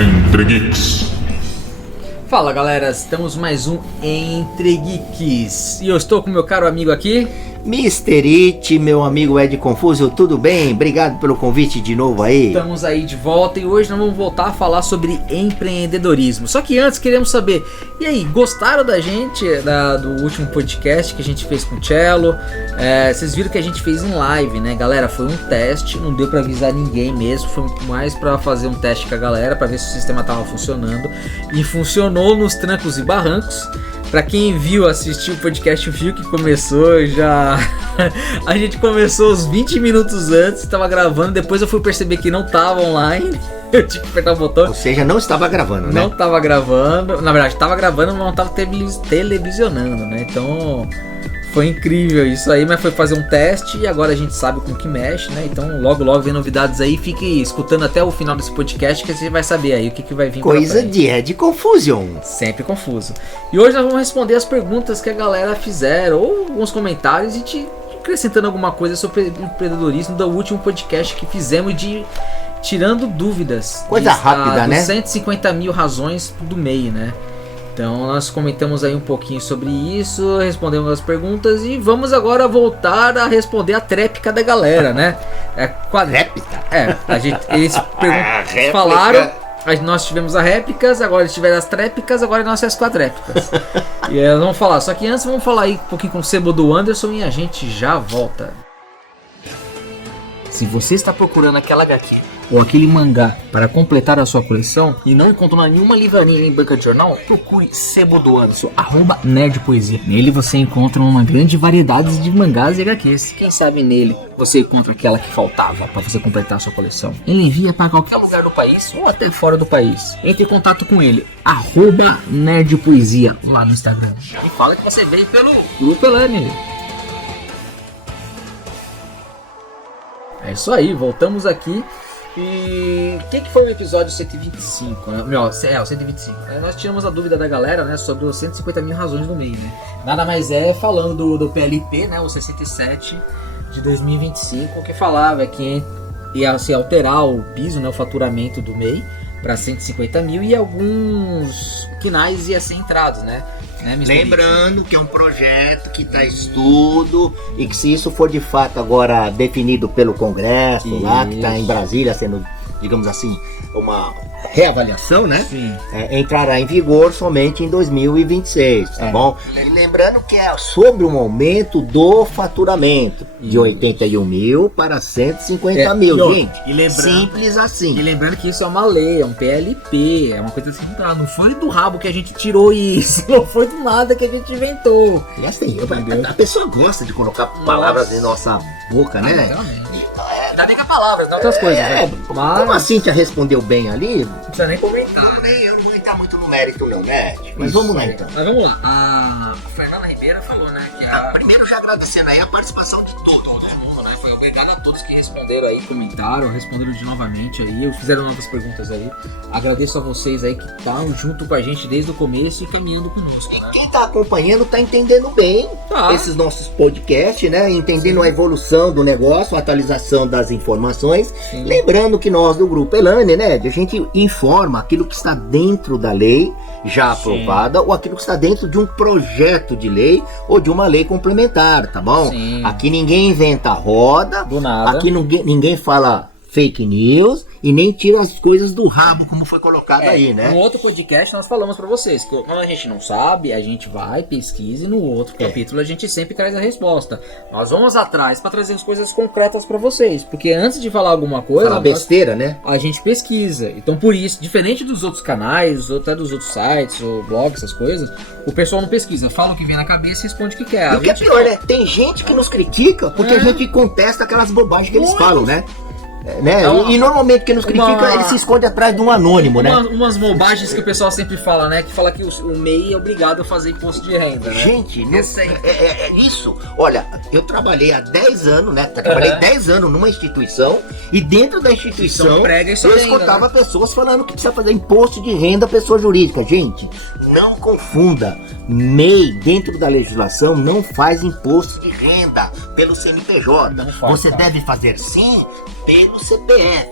Entre Geeks. Fala galera, estamos mais um Entre Geeks. E eu estou com meu caro amigo aqui, Mr. It, meu amigo Ed Confuso, tudo bem? Obrigado pelo convite de novo aí. Estamos aí de volta e hoje nós vamos voltar a falar sobre empreendedorismo. Só que antes queremos saber, e aí, gostaram da gente, do último podcast que a gente fez com o Cello? Vocês viram que a gente fez em live, né galera? Foi um teste, não deu pra avisar ninguém mesmo, foi mais pra fazer um teste com a galera, pra ver se o sistema tava funcionando. E funcionou nos trancos e barrancos. Pra quem viu, assistiu o podcast, viu que começou já... A gente começou uns 20 minutos antes, tava gravando, depois eu fui perceber que não tava online. Eu tinha que apertar o botão. Ou seja, não estava gravando, né? Não tava gravando, na verdade tava gravando, mas não tava televisionando, né? Então... Foi incrível isso aí, mas foi fazer um teste e agora a gente sabe com o que mexe, né? Então logo vem novidades aí, fique escutando até o final desse podcast que você vai saber aí o que vai vir. Coisa de Ed Confusion. Sempre confuso. E hoje nós vamos responder as perguntas que a galera fizeram, ou alguns comentários e te acrescentando alguma coisa sobre empreendedorismo do último podcast que fizemos de tirando dúvidas. Coisa rápida, né? 150 mil razões do MEI, né? Então nós comentamos aí um pouquinho sobre isso, respondemos as perguntas e vamos agora voltar a responder a tréplica da galera, né? Réplica? Eles falaram, nós tivemos as réplicas, agora eles tiveram as tréplicas, agora nós temos as quadréplicas. E elas vão falar, só que antes vamos falar aí um pouquinho com o sebo do Anderson e a gente já volta. Se você está procurando aquela HQ ou aquele mangá para completar a sua coleção e não encontrou nenhuma livraria nem banca de jornal, procure Sebo do Anderson, @nerdpoesia. Nele você encontra uma grande variedade de mangás e HQs. Quem sabe nele você encontra aquela que faltava para você completar a sua coleção. Ele envia para qualquer lugar do país ou até fora do país. Entre em contato com ele, @nerdpoesia lá no Instagram. E fala que você veio pelo Grupo Elane. É isso aí, voltamos aqui. E o que foi o episódio 125, né? O 125. Nós tiramos a dúvida da galera, né, sobre os 150 mil razões do MEI, né? Nada mais é falando do PLP, né, o 67 de 2025, que falava que ia se alterar o piso, né, o faturamento do MEI para 150 mil e alguns quinais ia ser entrados, né? Lembrando que é um projeto que está em estudo e que se isso for de fato agora definido pelo Congresso, isso, lá que está em Brasília sendo, digamos assim, uma reavaliação, né? Sim. Entrará em vigor somente em 2026, tá bom? E lembrando que é sobre um aumento do faturamento de 81 mil para 150 mil, gente. Simples assim. E lembrando que isso é uma lei, é um PLP, é uma coisa assim, não foi do rabo que a gente tirou isso, não foi do nada que a gente inventou. E assim, a pessoa gosta de colocar palavras em nossa boca, né? Realmente. Ainda bem que palavras, não outras coisas. Né? Mas... Como a Cíntia respondeu bem ali, não precisa nem comentar. Eu não vou entrar muito no mérito não, né? Mas vamos lá então. Mas vamos lá. A Fernanda Ribeira falou, né? Que primeiro já agradecendo aí a participação de todo mundo, né? Foi obrigado a todos que responderam aí, comentaram, responderam de novamente aí, fizeram novas perguntas aí. Agradeço a vocês aí que estão junto com a gente desde o começo e caminhando conosco. E quem tá acompanhando tá entendendo bem esses nossos podcasts, né? Entendendo a evolução do negócio, a atualização das informações. Sim. Lembrando que nós do Grupo Elane, né? A gente informa aquilo que está dentro da lei já aprovada ou aquilo que está dentro de um projeto de lei ou de uma lei complementar, tá bom? Sim. Aqui ninguém inventa roda, do nada. Aqui ninguém fala fake news e nem tira as coisas do rabo, como foi colocado aí, né? No outro podcast nós falamos pra vocês que quando a gente não sabe, a gente vai, pesquisa e no outro capítulo a gente sempre traz a resposta. Nós vamos atrás pra trazer as coisas concretas pra vocês, porque antes de falar alguma coisa... Falar besteira, né? A gente pesquisa. Então por isso, diferente dos outros canais, até dos outros sites, ou blogs, essas coisas, o pessoal não pesquisa. Fala o que vem na cabeça e responde o que quer. E o que é pior, né? Tem gente que nos critica porque a gente contesta aquelas bobagens que eles falam, né? Né? E normalmente quem nos critica, ele se esconde atrás de um anônimo, né? Umas bobagens que o pessoal sempre fala, né? Que fala que o MEI é obrigado a fazer imposto de renda, né? Gente, não, é isso. Olha, eu trabalhei há 10 anos, né? Trabalhei 10 anos numa instituição e dentro da instituição eu escutava pessoas falando que precisa fazer imposto de renda à pessoa jurídica. Gente, não confunda. MEI, dentro da legislação, não faz imposto de renda pelo CNPJ. Você deve fazer sim pelo CPF.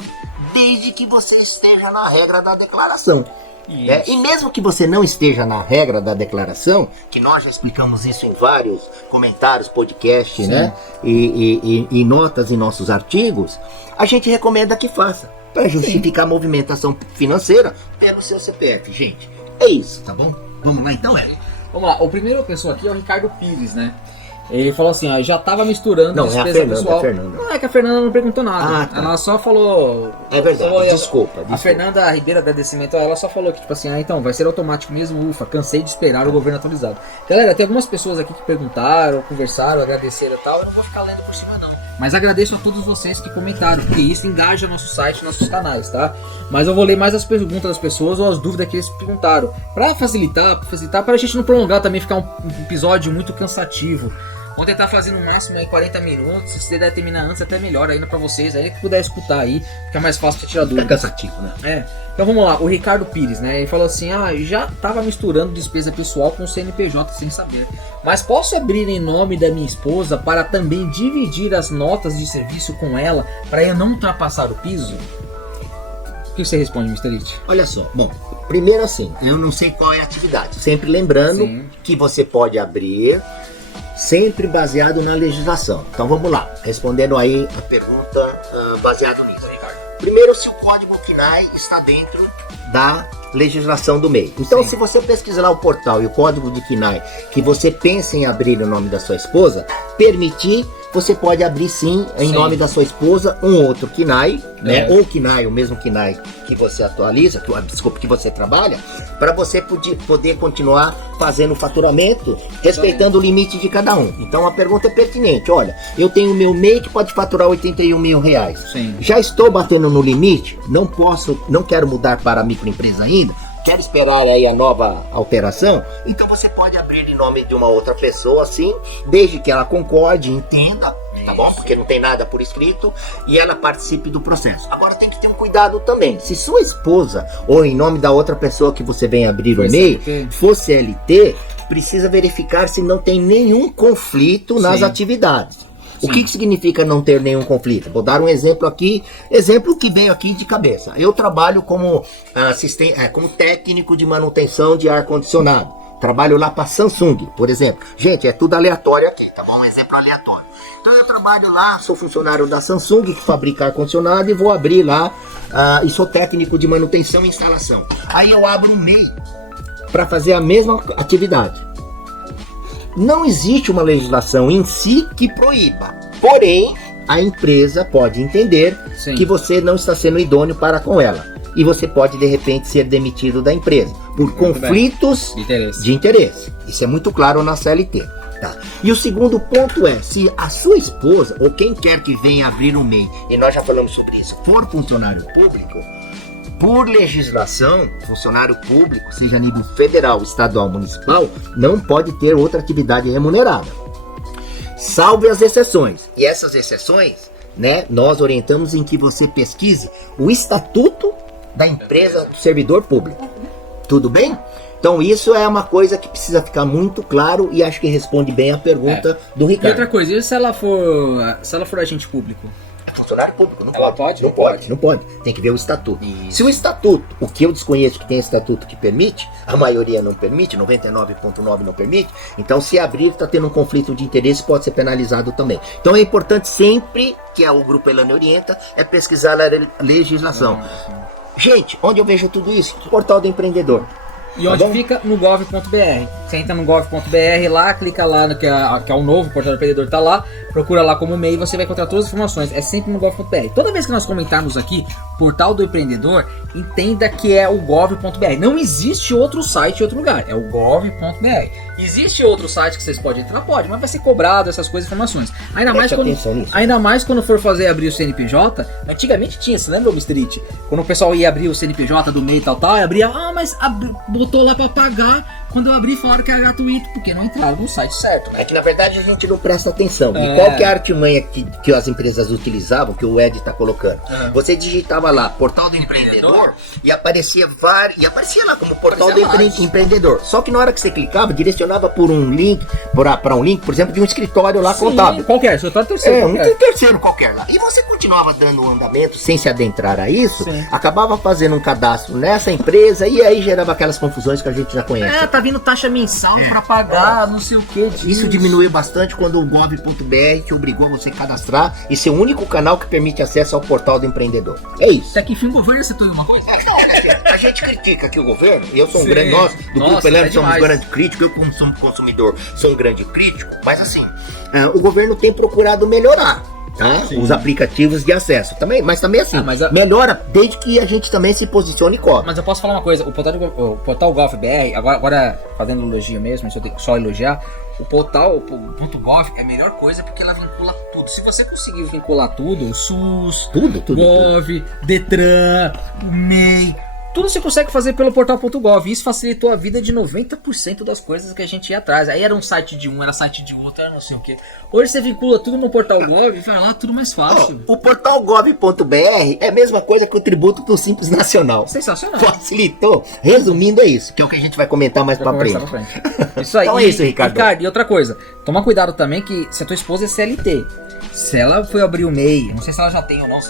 desde que você esteja na regra da declaração. E mesmo que você não esteja na regra da declaração, que nós já explicamos isso em vários comentários, podcasts, né? E notas em nossos artigos, a gente recomenda que faça, para justificar a movimentação financeira pelo seu CPF, gente. É isso, tá bom? Vamos lá então, Hélio? Vamos lá, o primeiro pessoa aqui é o Ricardo Pires, né? Ele falou assim, ó, já tava misturando despesa pessoal. Não é que a Fernanda não perguntou nada. Ela só falou. É verdade, desculpa. A Fernanda Ribeiro, agradecimento, ela só falou que, tipo assim, então, vai ser automático mesmo, ufa, cansei de esperar o governo atualizado. Galera, tem algumas pessoas aqui que perguntaram, conversaram, agradeceram e tal, eu não vou ficar lendo por cima não. Mas agradeço a todos vocês que comentaram, porque isso engaja nosso site, nossos canais, tá? Mas eu vou ler mais as perguntas das pessoas ou as dúvidas que eles perguntaram. Pra facilitar, pra gente não prolongar também, ficar um episódio muito cansativo. Vamos tentar fazer no máximo aí 40 minutos. Se você der terminar antes, até melhor ainda pra vocês. Aí que puder escutar aí, fica mais fácil pra tirar dúvida. É cansativo, né? Então vamos lá, o Ricardo Pires, né? Ele falou assim, já tava misturando despesa pessoal com o CNPJ sem saber. Mas posso abrir em nome da minha esposa para também dividir as notas de serviço com ela para eu não ultrapassar o piso? O que você responde, Mr. It? Olha só, bom, primeiro assim, eu não sei qual é a atividade. Sempre lembrando que você pode abrir sempre baseado na legislação. Então vamos lá, respondendo aí a pergunta baseado nisso, Ricardo. Primeiro, se o código CNAE está dentro da legislação do MEI. Então, se você pesquisar lá o portal e o código de CNAE, que você pensa em abrir o nome da sua esposa, permitir, você pode abrir sim, em nome da sua esposa, um outro CNAE, né? Ou CNAE, o mesmo CNAE que você atualiza, que você trabalha, para você poder continuar fazendo o faturamento, respeitando o limite de cada um. Então a pergunta é pertinente. Olha, eu tenho o meu MEI que pode faturar R$81 mil. Já estou batendo no limite, não quero mudar para a microempresa ainda, quero esperar aí a nova alteração, então você pode abrir em nome de uma outra pessoa, sim, desde que ela concorde, entenda, tá bom? Porque não tem nada por escrito e ela participe do processo. Agora tem que ter um cuidado também. Se sua esposa ou em nome da outra pessoa que você vem abrir o MEI for CLT, precisa verificar se não tem nenhum conflito nas atividades. O que significa não ter nenhum conflito? Vou dar um exemplo aqui, exemplo que veio aqui de cabeça. Eu trabalho como técnico de manutenção de ar-condicionado. Trabalho lá para Samsung, por exemplo. Gente, é tudo aleatório aqui, tá bom? Um exemplo aleatório. Então eu trabalho lá, sou funcionário da Samsung, que fabrica ar-condicionado, e vou abrir lá, e sou técnico de manutenção e instalação. Aí eu abro um MEI para fazer a mesma atividade. Não existe uma legislação em si que proíba, porém a empresa pode entender que você não está sendo idôneo para com ela e você pode de repente ser demitido da empresa por conflitos de interesse. Isso é muito claro na CLT. Tá. E o segundo ponto é, se a sua esposa ou quem quer que venha abrir um MEI, e nós já falamos sobre isso, for funcionário público, por legislação, funcionário público, seja a nível federal, estadual, municipal, não pode ter outra atividade remunerada. Salve as exceções. E essas exceções, né, nós orientamos em que você pesquise o estatuto da empresa do servidor público. Tudo bem? Então isso é uma coisa que precisa ficar muito claro e acho que responde bem a pergunta do Ricardo. E outra coisa, e se ela for agente público? Funcionário público, não ela pode. Não pode. Tem que ver o estatuto. Isso. Se o estatuto, o que eu desconheço que tem estatuto que permite, a maioria não permite, 99,9% não permite, então se abrir está tendo um conflito de interesse, pode ser penalizado também. Então é importante sempre, que o Grupo Elane orienta, é pesquisar a legislação. Gente, onde eu vejo tudo isso? No portal do empreendedor. E onde fica? No gov.br. Você entra no gov.br lá, clica lá, que é o novo portal do empreendedor, tá lá, procura lá como MEI, você vai encontrar todas as informações. É sempre no gov.br. Toda vez que nós comentarmos aqui, portal do empreendedor, entenda que é o gov.br. Não existe outro site em outro lugar, é o gov.br. Existe outro site que vocês podem entrar? Pode, mas vai ser cobrado essas coisas, informações. Ainda mais quando for abrir o CNPJ, antigamente tinha, você lembra, Mr. It? Quando o pessoal ia abrir o CNPJ do MEI e tal, abria, mas botou lá pra pagar Quando eu abri, falaram que era gratuito, porque não entraram no site certo, né? É que na verdade a gente não presta atenção. E qual que é a artimanha que as empresas utilizavam, que o Ed tá colocando? Você digitava lá, portal do empreendedor, e aparecia lá como portal do empreendedor. Só que na hora que você clicava, direcionava por um link, para um link, por exemplo, de um escritório lá contábil. Qualquer, escritório terceiro. Um terceiro qualquer lá. E você continuava dando um andamento sem se adentrar a isso, acabava fazendo um cadastro nessa empresa e aí gerava aquelas confusões que a gente já conhece. Tá vindo taxa mensal pra pagar, não sei o que. Isso diminuiu bastante quando o gov.br te obrigou a você cadastrar e ser o único canal que permite acesso ao portal do empreendedor. É isso. Até que enfim o governo acertou uma coisa? A gente critica aqui o governo, e eu sou um grande, nós do Grupo Elane somos um grande crítico, eu como consumidor sou um grande crítico, mas assim, o governo tem procurado melhorar. Tá? Os aplicativos de acesso também, mas também assim, melhora desde que a gente também se posicione e cobre. Mas eu posso falar uma coisa, o portal GovBR, agora fazendo elogio mesmo, eu tenho que só elogiar, o portal .gov é a melhor coisa porque ela vincula tudo. Se você conseguir vincular tudo, o SUS, tudo, Gov, Detran, o MEI, tudo você consegue fazer pelo portal.gov. Isso facilitou a vida de 90% das coisas que a gente ia atrás. Aí era um site de um, era site de outro, era não sei o que. Hoje você vincula tudo no portal Gov e vai lá, tudo mais fácil. O portal gov.br é a mesma coisa que o tributo do Simples Nacional. Sensacional. Facilitou. Resumindo, é isso, que é o que a gente vai comentar mais pra frente. Isso aí. Então é isso, Ricardo. Ricardo, e outra coisa, toma cuidado também que se a tua esposa é CLT, se ela foi abrir o MEI, não sei se ela já tem ou não,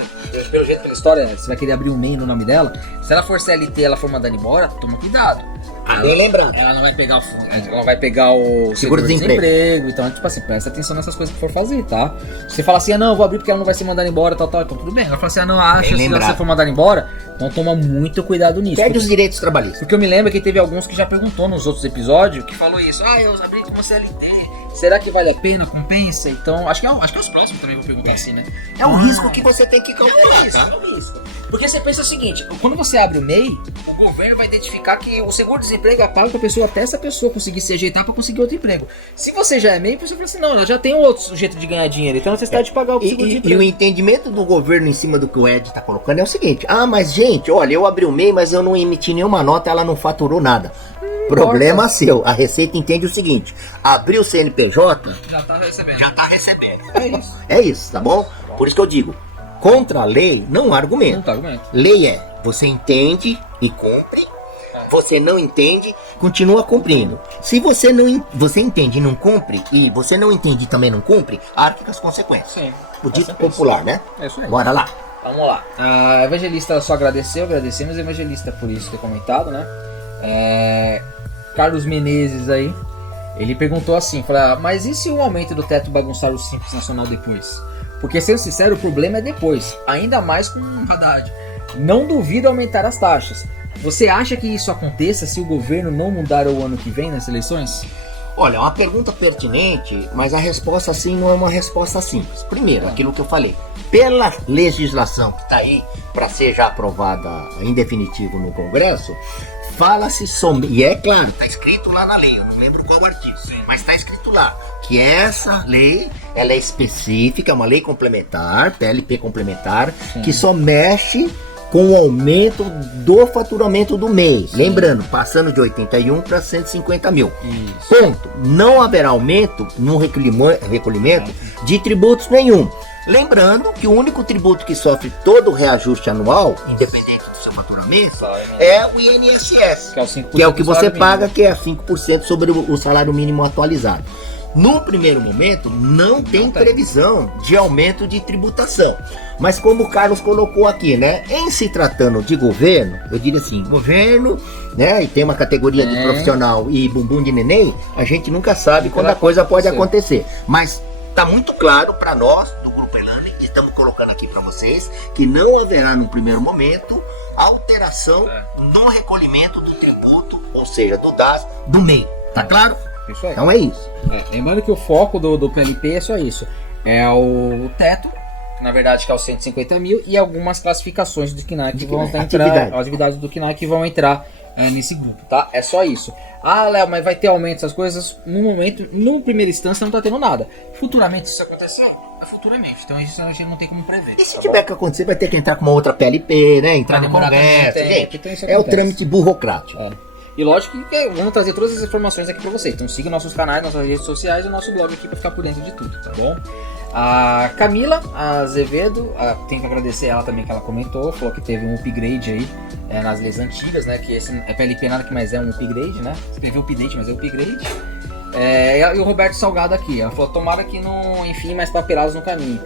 pelo jeito, pela história, você vai querer abrir um MEI no nome dela, se ela for CLT e ela for mandada embora, toma cuidado. Bem lembrado. Ela não vai pegar o seguro-desemprego. Então, tipo assim, presta atenção nessas coisas que for fazer, tá? Se você fala assim, não, eu vou abrir porque ela não vai ser mandada embora, tal, então tudo bem. Ela fala assim, não, se você for mandada embora, então toma muito cuidado nisso. Perde os direitos trabalhistas. Porque eu me lembro que teve alguns que já perguntou nos outros episódios, que falou isso, eu abri como CLT, será que vale a pena, compensa? Então, acho que os próximos também vão perguntar assim, né? É um risco que você tem que calcular, É um risco. Porque você pensa o seguinte, quando você abre o MEI, o governo vai identificar que o seguro-desemprego é pago pra pessoa até essa pessoa conseguir se ajeitar pra conseguir outro emprego. Se você já é MEI, a pessoa fala assim, não, eu já tenho outro jeito de ganhar dinheiro, então a necessidade de pagar o seguro-desemprego. E o entendimento do governo em cima do que o Ed tá colocando é o seguinte, mas gente, olha, eu abri o MEI, mas eu não emiti nenhuma nota, ela não faturou nada. Problema seu, a Receita entende o seguinte, abriu o CNPJ, já tá recebendo. É isso, tá bom? Por isso que eu digo, contra a lei não há argumento. Lei é, você entende e cumpre, você não entende, continua cumprindo. Se você entende e não cumpre, e você não entende e também não cumpre, arque com as consequências. Sim, o dito popular, né? É isso aí. Bora lá. Vamos lá. A Evangelista só agradecemos a Evangelista por isso ter comentado, né? Carlos Menezes aí, ele perguntou assim, mas e se o aumento do teto bagunçar o Simples Nacional depois? Porque, sendo sincero, o problema é depois, ainda mais com o Haddad. Não duvido aumentar as taxas. Você acha que isso aconteça se o governo não mudar o ano que vem nas eleições? Olha, é uma pergunta pertinente, mas a resposta assim não é uma resposta simples. Primeiro, aquilo que eu falei, pela legislação que está aí para ser já aprovada em definitivo no Congresso, fala-se somente, e é claro, está escrito lá na lei, eu não lembro qual artigo, mas está escrito lá, que essa lei, ela é específica, é uma lei complementar, PLP complementar, que só mexe com o aumento do faturamento do mês. Lembrando, passando de 81 para 150 mil. Isso. Ponto. Não haverá aumento no recolhimento de tributos nenhum. Lembrando que o único tributo que sofre todo o reajuste anual, independente do seu faturamento, é o INSS, que é o que você paga, que é 5% sobre o salário mínimo atualizado. No primeiro momento, não tem previsão de aumento de tributação. Mas como o Carlos colocou aqui, né? Em se tratando de governo, eu diria assim, governo, né? E tem uma categoria de profissional e bumbum de neném, a gente nunca sabe quando a coisa pode acontecer. Mas tá muito claro para nós, do Grupo Elane, que estamos colocando aqui para vocês, que não haverá no primeiro momento alteração no recolhimento do tributo, ou seja, do DAS, do MEI. Tá claro? Isso aí. Então é isso. Lembrando que o foco do PLP é só isso. É o teto, na verdade que é os 150 mil, e algumas classificações do KNAI que vão entrar, as atividades do KNAI que vão entrar nesse grupo, tá? É só isso. Léo, mas vai ter aumento essas coisas? No momento, no primeira instância não tá tendo nada. Futuramente isso acontecer? Futuramente, então isso a gente não tem como prever. E se tiver que acontecer, vai ter que entrar com uma outra PLP, né? Entrar no Congresso. Gente, é o trâmite burocrático. E lógico que vamos trazer todas as informações aqui pra vocês. Então siga nossos canais, nossas redes sociais e o nosso blog aqui pra ficar por dentro de tudo, tá bom? A Camila Azevedo, tem que agradecer ela também, que ela comentou, falou que teve um upgrade aí nas leis antigas, né? Que esse é PLP nada que mais é um upgrade, né? Escreveu update, mas é upgrade. E o Roberto Salgado aqui, ela falou, tomara que não enfim mais papeladas no caminho.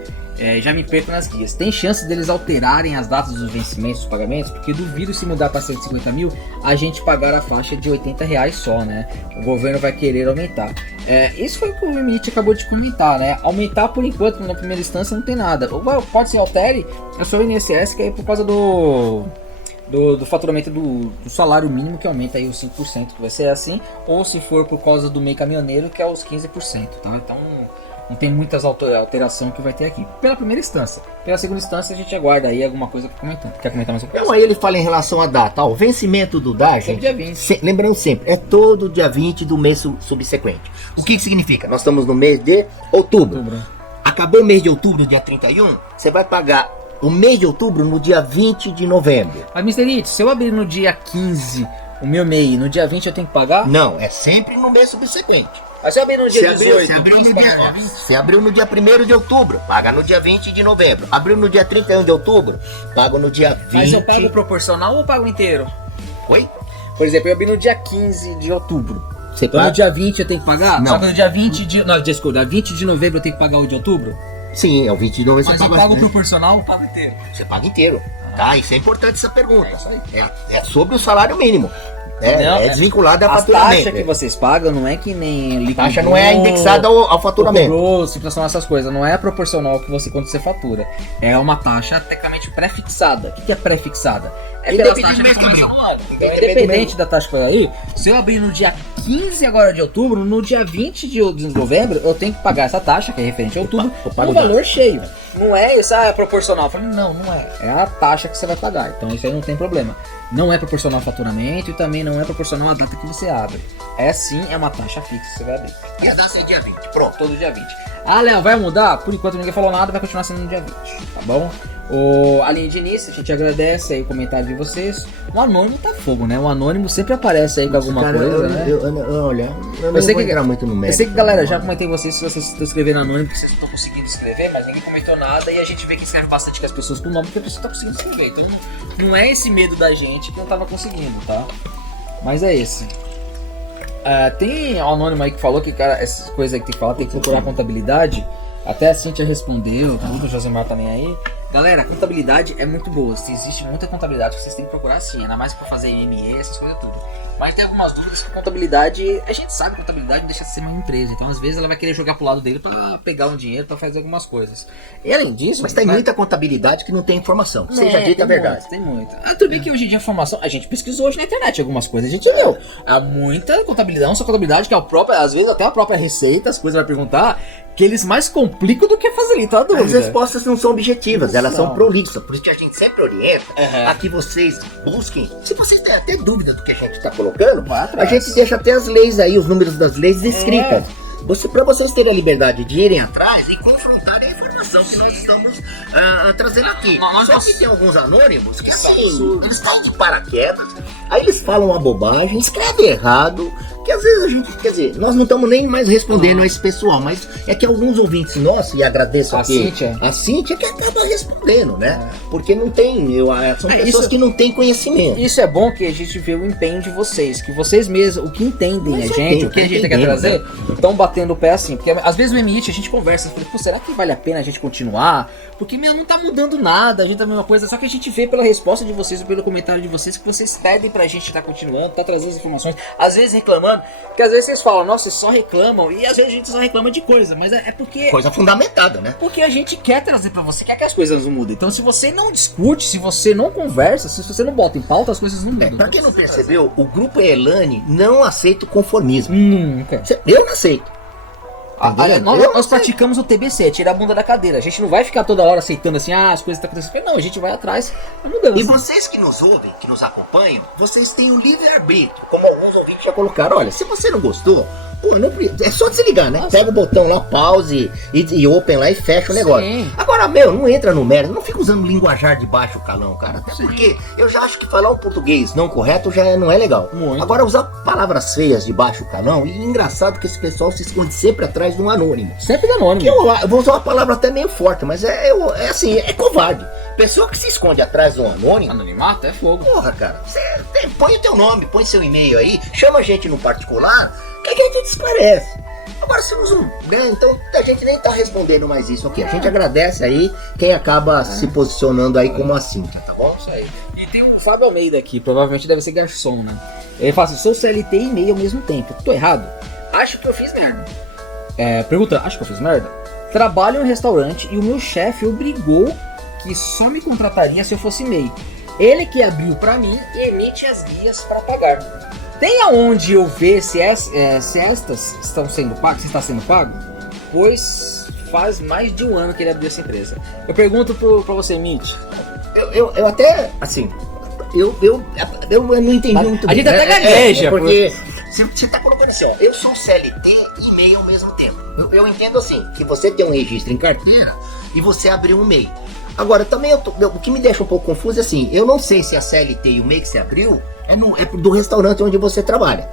Já me perco nas guias. Tem chance deles alterarem as datas dos vencimentos dos pagamentos? Porque duvido se mudar para 150 mil, a gente pagar a faixa de R$80 só, né? O governo vai querer aumentar. Isso foi o que o Emite acabou de comentar, né? Aumentar por enquanto, na primeira instância, não tem nada. Pode ser altere, é só o INSS, que é por causa do faturamento do salário mínimo, que aumenta aí os 5%, que vai ser assim. Ou se for por causa do meio caminhoneiro, que é os 15%, tá? Então não tem muitas alterações que vai ter aqui. Pela primeira instância. Pela segunda instância a gente aguarda aí alguma coisa pra comentar. Quer comentar mais alguma coisa? Então aí ele fala em relação à data. O vencimento do DAR, gente, dia 20. Lembrando sempre, é todo dia 20 do mês subsequente. O que significa? Nós estamos no mês de outubro. Acabou o mês de outubro, dia 31, você vai pagar o mês de outubro no dia 20 de novembro. Mas, Mr. It, se eu abrir no dia 15 o meu MEI, no dia 20 eu tenho que pagar? Não, é sempre no mês subsequente. Mas se eu abrir no dia 18? Você abriu no dia 1º de outubro, paga no dia 20 de novembro. Abriu no dia 31 de outubro, paga no dia 20. Mas eu pago proporcional ou pago inteiro? Oi? Por exemplo, eu abri no dia 15 de outubro. Você então paga? No dia 20 eu tenho que pagar? Não. Só que no dia 20 de... Não, desculpa, 20 de novembro eu tenho que pagar o de outubro? Sim, é o 20 de novembro. Mas eu pago proporcional ou pago inteiro? Você paga inteiro. Tá, isso é importante essa pergunta. É sobre o salário mínimo. É desvinculado da faturamento. A taxa que vocês pagam não é que nem... A taxa não é indexada ao faturamento. Grosso, inflação, essas coisas. Não é proporcional que você quando você fatura. É uma taxa tecnicamente pré-fixada. O que é pré-fixada? É pelas taxas que começam no ano. Então, independente da taxa que foi aí, se eu abrir no dia 15 agora de outubro, no dia 20 de novembro, eu tenho que pagar essa taxa, que é referente a outubro, no valor cheio. Não é isso, é proporcional. Eu falei, não é. É a taxa que você vai pagar. Então isso aí não tem problema. Não é proporcional ao faturamento e também não é proporcional à data que você abre. Sim, é uma taxa fixa que você vai abrir. E a data é dia 20, pronto. Todo dia 20. Léo, vai mudar? Por enquanto ninguém falou nada, vai continuar sendo no dia 20, tá bom? A linha de início, a gente agradece aí o comentário de vocês. O anônimo tá fogo, né? O anônimo sempre aparece aí com alguma coisa, né? Eu sei que era muito no mérito. Eu sei que, galera, já comentei com vocês, se vocês estão escrevendo anônimo, porque vocês não estão conseguindo escrever, mas ninguém comentou nada e a gente vê que escreve bastante com as pessoas com nome, porque a pessoa tá conseguindo escrever. Então não é esse medo da gente que não tava conseguindo, tá? Mas é esse. Tem um anônimo aí que falou que, cara, essas coisas aí que tem que falar, tem que procurar contabilidade. Até a Cintia respondeu, tudo, o Josemar também aí. Galera, a contabilidade é muito boa. Existe muita contabilidade que vocês têm que procurar sim. Ainda mais pra fazer ME, essas coisas tudo. Mas tem algumas dúvidas que a contabilidade... A gente sabe que a contabilidade não deixa de ser uma empresa. Então às vezes ela vai querer jogar pro lado dele pra pegar um dinheiro, pra fazer algumas coisas. E além disso... Mas tem muita contabilidade que não tem informação. Seja dita a verdade. Tem muita. Tudo bem que hoje em dia a informação... A gente pesquisou hoje na internet algumas coisas. A gente viu. Há muita contabilidade. Não só contabilidade, que é o próprio... Às vezes até a própria receita, as coisas vai perguntar... Que eles mais complicam do que facilitam a dúvida. As respostas não são objetivas, elas são prolixas. Por isso que a gente sempre orienta a que vocês busquem. Se vocês têm até dúvida do que a gente está colocando, a gente deixa até as leis aí, os números das leis escritas. Para vocês terem a liberdade de irem atrás e confrontarem a informação que nós estamos trazendo aqui. Só que tem alguns anônimos que assim, eles estão de paraquedas, aí eles falam uma bobagem, escrevem errado. Que às vezes a gente, quer dizer, nós não estamos nem mais respondendo a esse pessoal, mas é que alguns ouvintes nossos, e agradeço aqui a Cíntia que acaba respondendo, né? Porque não tem, são pessoas que não têm conhecimento. Isso é bom que a gente vê o empenho de vocês, que vocês mesmos, o que entendem a gente, o que a gente quer trazer, estão batendo o pé assim. Porque às vezes no MIT a gente conversa, fala, pô, será que vale a pena a gente continuar? Porque não tá mudando nada, a gente tá a mesma coisa, só que a gente vê pela resposta de vocês, pelo comentário de vocês, que vocês pedem pra gente estar continuando, tá trazendo as informações, às vezes reclamando. Porque às vezes vocês falam, nossa, vocês só reclamam, e às vezes a gente só reclama de coisa, mas é porque... Coisa fundamentada, né? Porque a gente quer trazer pra você, quer que as coisas não mudem. Então se você não discute, se você não conversa, se você não bota em pauta, as coisas não mudam. Pra quem não percebeu, o grupo Elane não aceita o conformismo. Nunca. Eu não aceito. Nós praticamos o TBC, tirar a bunda da cadeira. A gente não vai ficar toda hora aceitando assim, as coisas estão acontecendo. Não, a gente vai atrás da mudança. E vocês que nos ouvem, que nos acompanham, vocês têm o livre-arbítrio. Como alguns ouvintes já colocaram, olha, se você não gostou, Pô, não, é só desligar, né? Nossa. Pega o botão lá, pause e open lá e fecha o negócio. Sim. Agora, não entra no mérito, não fica usando linguajar de baixo calão, cara. Até porque eu já acho que falar o português não correto já não é legal. Muito. Agora, usar palavras feias de baixo calão, e engraçado que esse pessoal se esconde sempre atrás de um anônimo. Sempre de anônimo. Eu vou usar uma palavra até meio forte, mas é assim, é covarde. Pessoa que se esconde atrás de um anônimo... Anonimato é fogo. Porra, cara. Põe o teu nome, põe seu e-mail aí, chama a gente no particular, que a gente esclarece. Agora, se usa então a gente nem tá respondendo mais isso aqui. A gente agradece aí quem acaba se posicionando aí como assim, tá bom? Isso aí. E tem um Fábio Almeida aqui, provavelmente deve ser garçom, né? Ele fala assim, sou CLT e MEI ao mesmo tempo. Tô errado? Acho que eu fiz merda. Pergunta, acho que eu fiz merda? Trabalho em um restaurante e o meu chefe obrigou que só me contrataria se eu fosse MEI. Ele que abriu pra mim e emite as guias pra pagar. Tem aonde eu ver se estas estão sendo pagas, se está sendo pago? Pois faz mais de um ano que ele abriu essa empresa. Eu pergunto pra você, Mitch. Eu até, assim, eu não entendi muito bem. A gente até gagueja. Porque você tá colocando assim, ó, eu sou CLT e MEI ao mesmo tempo. Eu entendo assim, que você tem um registro em carteira e você abriu um MEI. Agora, também o que me deixa um pouco confuso é assim, eu não sei se a CLT e o MEI que você abriu é do restaurante onde você trabalha.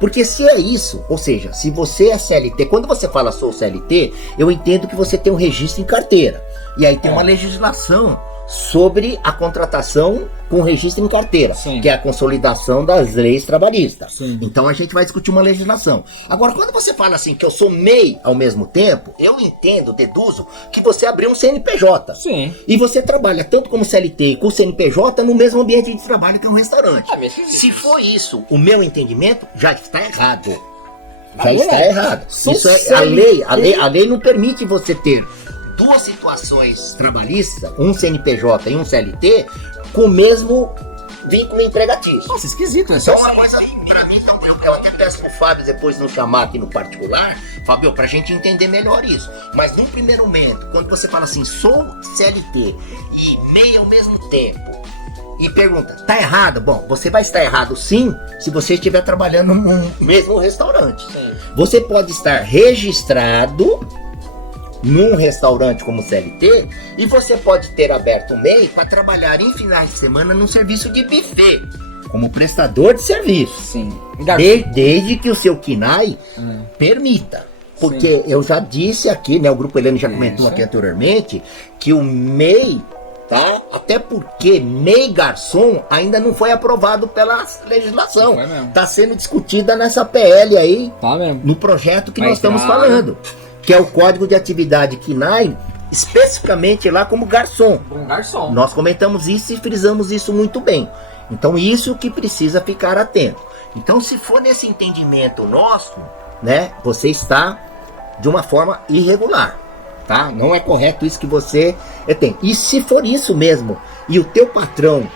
Porque se é isso, ou seja, se você é CLT, quando você fala sou CLT, eu entendo que você tem um registro em carteira. E aí tem uma legislação sobre a contratação com registro em carteira, sim, que é a consolidação das leis trabalhistas. Sim. Então a gente vai discutir uma legislação. Agora, quando você fala assim que eu sou MEI ao mesmo tempo, eu entendo, deduzo, que você abriu um CNPJ. Sim. E você trabalha tanto como CLT com CNPJ no mesmo ambiente de trabalho que um restaurante. Se for isso, o meu entendimento já está errado. Já está errado. Isso é a lei não permite você ter duas situações trabalhistas, um CNPJ e um CLT, com o mesmo vínculo empregatício. Nossa, esquisito, né? Então, uma coisa pra mim, então, eu até peço pro Fábio depois nos chamar aqui no particular, Fábio, pra gente entender melhor isso. Mas num primeiro momento, quando você fala assim, sou CLT e MEI ao mesmo tempo, e pergunta, tá errado? Bom, você vai estar errado sim, se você estiver trabalhando no mesmo restaurante. Sim. Você pode estar registrado num restaurante como CLT, e você pode ter aberto um MEI para trabalhar em finais de semana num serviço de buffet, como prestador de serviço. Sim. Desde que o seu KNAI permita. Porque eu já disse aqui, né, o Grupo Elane já comentou aqui anteriormente, que o MEI, tá? Até porque MEI garçom ainda não foi aprovado pela legislação. Tá sendo discutida nessa PL aí, no projeto que nós estamos falando. Que é o Código de Atividade KNAI, especificamente lá como garçom. Nós comentamos isso e frisamos isso muito bem. Então isso que precisa ficar atento. Então se for nesse entendimento nosso, né, você está de uma forma irregular, tá? Não é correto isso que você tem. E se for isso mesmo, e o teu patrão,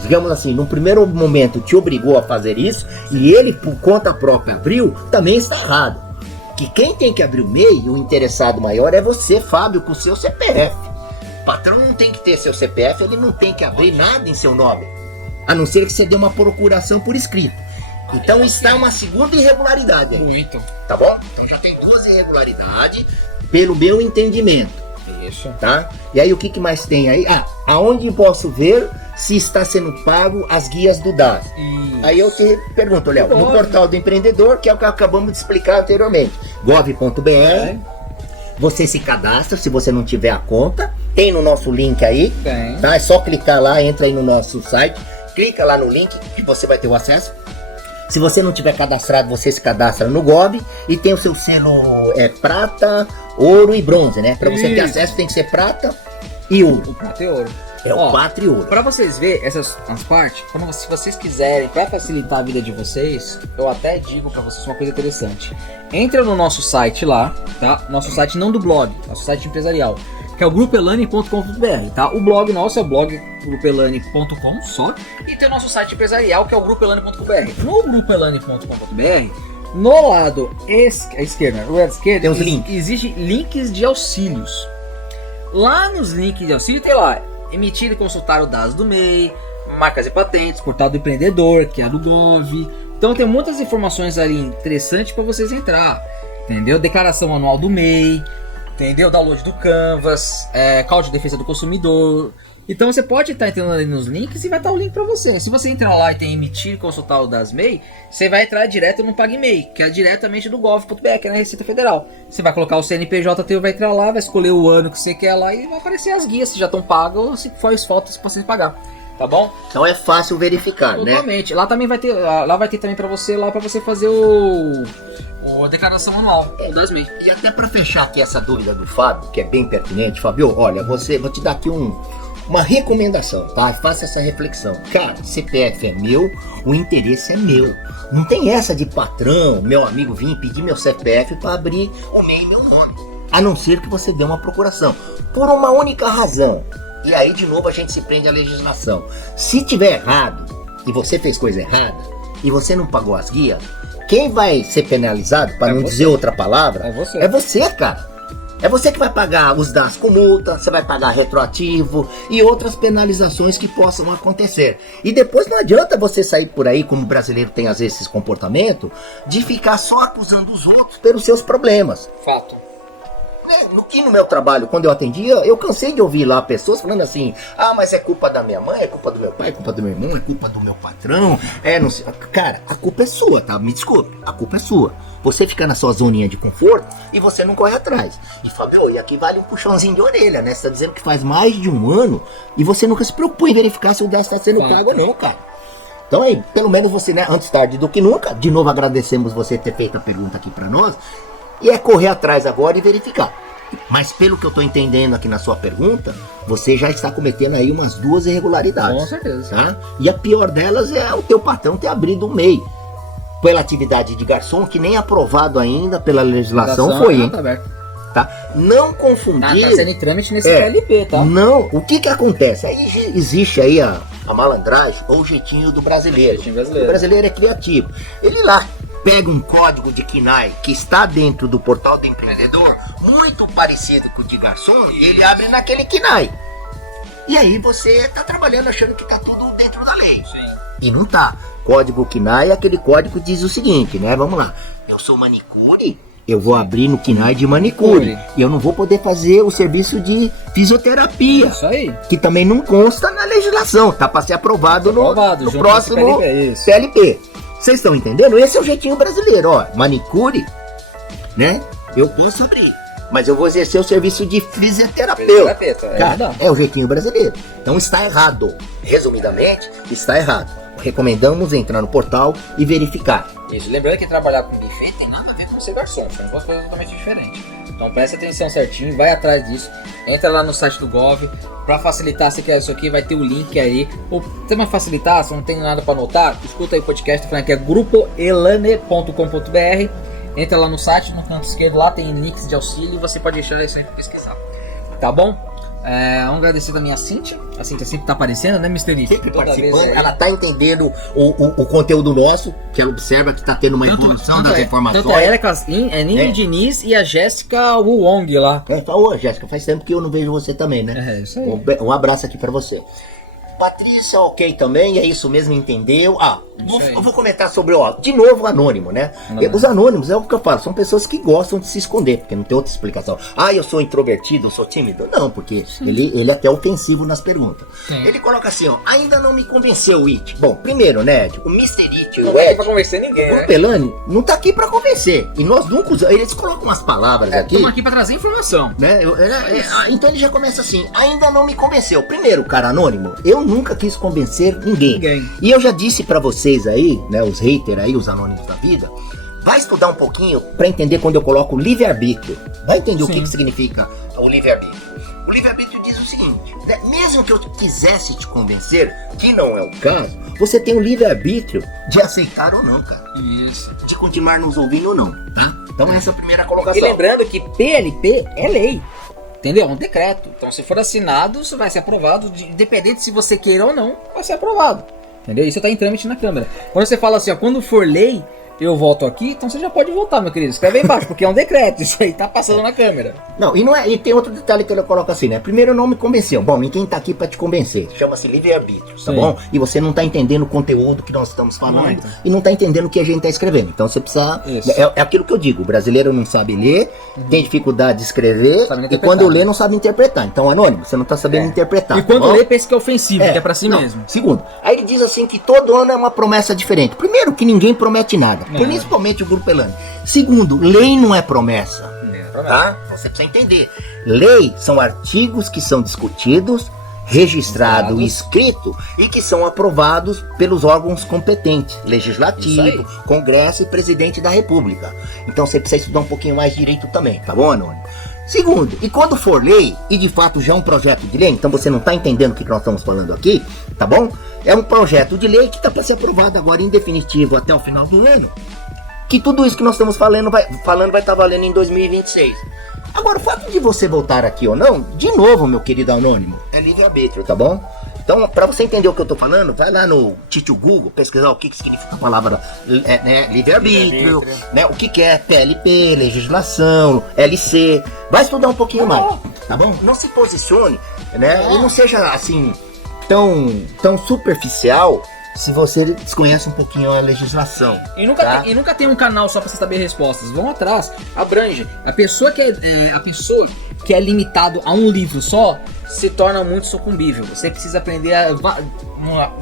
digamos assim, num primeiro momento te obrigou a fazer isso, e ele por conta própria abriu, também está errado. Que quem tem que abrir o MEI, o interessado maior, é você, Fábio, com o seu CPF. O patrão não tem que ter seu CPF, ele não tem que abrir nada em seu nome, a não ser que você dê uma procuração por escrito. Então está uma segunda irregularidade aí. Muito. Tá bom? Então já tem duas irregularidades, pelo meu entendimento. Isso. Tá? E aí o que mais tem aí? Aonde posso ver se está sendo pago as guias do DAS? Aí eu te pergunto, Léo, no portal do empreendedor, que é o que acabamos de explicar anteriormente, gov.br, você se cadastra se você não tiver a conta, tem no nosso link aí, tá? É só clicar lá, entra aí no nosso site, clica lá no link que você vai ter o acesso. Se você não tiver cadastrado, você se cadastra no Gov e tem o seu selo prata, ouro e bronze, né? Para você ter acesso tem que ser prata e ouro. O prata e ouro. O prata e ouro. Pra vocês verem as partes, se vocês quiserem, pra facilitar a vida de vocês, eu até digo pra vocês uma coisa interessante. Entra no nosso site lá, tá? Nosso site não do blog, nosso site empresarial, que é o grupelane.com.br, tá? O blog nosso é o blog grupelane.com só, e tem o nosso site empresarial, que é o grupelane.com.br. No grupelane.com.br, no lado esquerdo, no lado esquerdo, tem os links. Existem links de auxílios. Lá nos links de auxílio tem lá, emitir e consultar o DAS do MEI, marcas e patentes, portal do empreendedor, que é do Gov, Então tem muitas informações ali interessantes para vocês entrar, entendeu? Declaração anual do MEI, entendeu? Download do Canvas, Código de Defesa do Consumidor. Então você pode estar entrando ali nos links e vai estar o link para você. Se você entrar lá e tem emitir e consultar o das MEI, você vai entrar direto no PagMEI, que é diretamente do gov.br, que é na Receita Federal. Você vai colocar o CNPJ teu, vai entrar lá, vai escolher o ano que você quer lá e vai aparecer as guias se já estão pagas ou se faz falta para você pagar. Tá bom? Então é fácil verificar, totalmente. Né? Lá também vai ter, lá vai ter também para você fazer a declaração anual das MEI. E até para fechar aqui essa dúvida do Fábio, que é bem pertinente, Fábio, olha, vou te dar aqui uma recomendação, tá? Faça essa reflexão. Cara, CPF é meu, o interesse é meu. Não tem essa de patrão, meu amigo vir pedir meu CPF para abrir o MEI em meu nome. A não ser que você dê uma procuração. Por uma única razão. E aí, de novo, a gente se prende à legislação. Se tiver errado, e você fez coisa errada, e você não pagou as guias, quem vai ser penalizado, para não dizer outra palavra, é você, cara. É você que vai pagar os DAS com multa, você vai pagar retroativo e outras penalizações que possam acontecer. E depois não adianta você sair por aí, como o brasileiro tem às vezes esse comportamento, de ficar só acusando os outros pelos seus problemas. Fato. No meu trabalho, quando eu atendia, eu cansei de ouvir lá pessoas falando assim: ah, mas é culpa da minha mãe, é culpa do meu pai, é culpa do meu irmão, é culpa do meu patrão, não sei. Cara, a culpa é sua, tá? Me desculpe, a culpa é sua. Você fica na sua zoninha de conforto e você não corre atrás. E Fábio, e aqui vale um puxãozinho de orelha, né? Você tá dizendo que faz mais de um ano e você nunca se preocupou em verificar se o DAS está sendo pago ou não, cara. Então aí, pelo menos você, né, antes tarde do que nunca, de novo agradecemos você ter feito a pergunta aqui pra nós, e é correr atrás agora e verificar. Mas pelo que eu tô entendendo aqui na sua pergunta, você já está cometendo aí umas 2 irregularidades. Com certeza. Tá? E a pior delas é o teu patrão ter abrido o MEI pela atividade de garçom, que nem aprovado ainda pela legislação foi, hein? Tá? Não confundir. Tá sendo em trâmite nesse PLP, tá? Não, o que acontece? Aí existe aí a malandragem ou o jeitinho do brasileiro. Jeitinho brasileiro. O brasileiro é criativo. Ele lá pega um código de KNAI que está dentro do portal do empreendedor, muito parecido com o de garçom, e ele abre naquele KNAI. E aí você tá trabalhando achando que tá tudo dentro da lei. Sim. E não tá. Código KNAI, aquele código diz o seguinte, né? Vamos lá. Eu sou manicure, eu vou abrir no KNAI de manicure. E eu não vou poder fazer o serviço de fisioterapia. Isso aí. Que também não consta na legislação. Tá para ser aprovado no próximo PLP. Vocês estão entendendo? Esse é o jeitinho brasileiro, ó. Manicure, né? Eu posso abrir, mas eu vou exercer o serviço de fisioterapeuta. Cara, é o jeitinho brasileiro. Então está errado. Resumidamente, está errado. Recomendamos entrar no portal e verificar. Isso, lembrando que trabalhar com buffet tem nada a ver com ser garçom, são duas coisas totalmente diferentes. Então preste atenção certinho, vai atrás disso, entra lá no site do Gov. Para facilitar, se quer isso aqui, vai ter o link aí. Ou tem uma facilitar, se não tem nada para anotar, escuta aí o podcast, falando que é grupoelane.com.br. Entra lá no site, no canto esquerdo, lá tem links de auxílio e você pode deixar isso aí para pesquisar. Tá bom? Vamos agradecer também a Cíntia. A Cíntia sempre tá aparecendo, né, Mr. Lee? Sempre participando, ela tá entendendo o conteúdo nosso, que ela observa que tá tendo uma evolução das informações. Tanto ela, a Nini Diniz e a Jéssica Wong lá. Ô, Jéssica, faz tempo que eu não vejo você também, né? É, isso aí. Um abraço aqui pra você. Patrícia, ok também, é isso mesmo, entendeu? Eu vou comentar sobre, de novo, o anônimo, né? Os anônimos, é o que eu falo, são pessoas que gostam de se esconder, porque não tem outra explicação. Eu sou introvertido, eu sou tímido. Não, porque ele é até ofensivo nas perguntas. Sim. Ele coloca assim, ainda não me convenceu o It. Bom, primeiro, né, Ed, o Mr. It e o Ed... Não tá aqui pra convencer ninguém, o Pelani não tá aqui pra convencer. E nós nunca usamos, eles colocam umas palavras aqui... Estamos aqui pra trazer informação. Né? Então ele já começa assim, ainda não me convenceu. Primeiro, cara anônimo, eu nunca quis convencer ninguém. E eu já disse pra vocês aí, né, os haters aí, os anônimos da vida, vai estudar um pouquinho pra entender quando eu coloco livre-arbítrio. Vai entender o que significa o livre-arbítrio. O livre-arbítrio diz o seguinte, né, mesmo que eu quisesse te convencer, que não é o caso, você tem o livre-arbítrio de aceitar ou não, cara. Isso. De continuar nos ouvindo ou não, tá? Então essa é a primeira colocação. E lembrando que PLP é lei. Entendeu? É um decreto. Então, se for assinado, isso vai ser aprovado. Independente se você queira ou não, vai ser aprovado. Entendeu? Isso está em trâmite na Câmara. Quando você fala assim, quando for lei, eu volto aqui, então você já pode voltar, meu querido. Escreve aí embaixo, porque é um decreto, isso aí tá passando na câmera. Não, e tem outro detalhe que eu coloco assim, né? Primeiro, não me convenceu. Bom, ninguém tá aqui pra te convencer. Chama-se livre-arbítrio, tá bom? E você não tá entendendo o conteúdo que nós estamos falando e não tá entendendo o que a gente tá escrevendo. Então você precisa... É aquilo que eu digo, o brasileiro não sabe ler, tem dificuldade de escrever, e quando lê não sabe interpretar. Então, Anônimo, você não tá sabendo interpretar. E quando lê, pensa que é ofensivo, que é pra si mesmo. Segundo, aí ele diz assim que todo ano é uma promessa diferente. Primeiro, que ninguém promete nada, principalmente o Grupo Elane. Segundo, lei não é promessa, tá? Você precisa entender. Lei são artigos que são discutidos, registrados, escritos e que são aprovados pelos órgãos competentes, legislativo, Congresso e Presidente da República. Então você precisa estudar um pouquinho mais direito também, tá bom, Anônimo? Segundo, e quando for lei, e de fato já é um projeto de lei, então você não está entendendo o que nós estamos falando aqui, tá bom? É um projeto de lei que está para ser aprovado agora em definitivo até o final do ano. Que tudo isso que nós estamos falando vai estar valendo em 2026. Agora, o fato de você voltar aqui ou não, de novo, meu querido Anônimo, é livre-arbítrio, tá bom? Então, para você entender o que eu tô falando, vai lá no Tito Google, pesquisar o que significa a palavra livre-arbítrio, né? O que é PLP, legislação, LC. Vai estudar um pouquinho mais, tá bom? Não se posicione, né? E não seja assim, tão superficial se você desconhece um pouquinho a legislação. E nunca tem um canal só pra você saber respostas. Vão atrás, abrange. A pessoa que é limitado a um livro só se torna muito sucumbível. Você precisa aprender a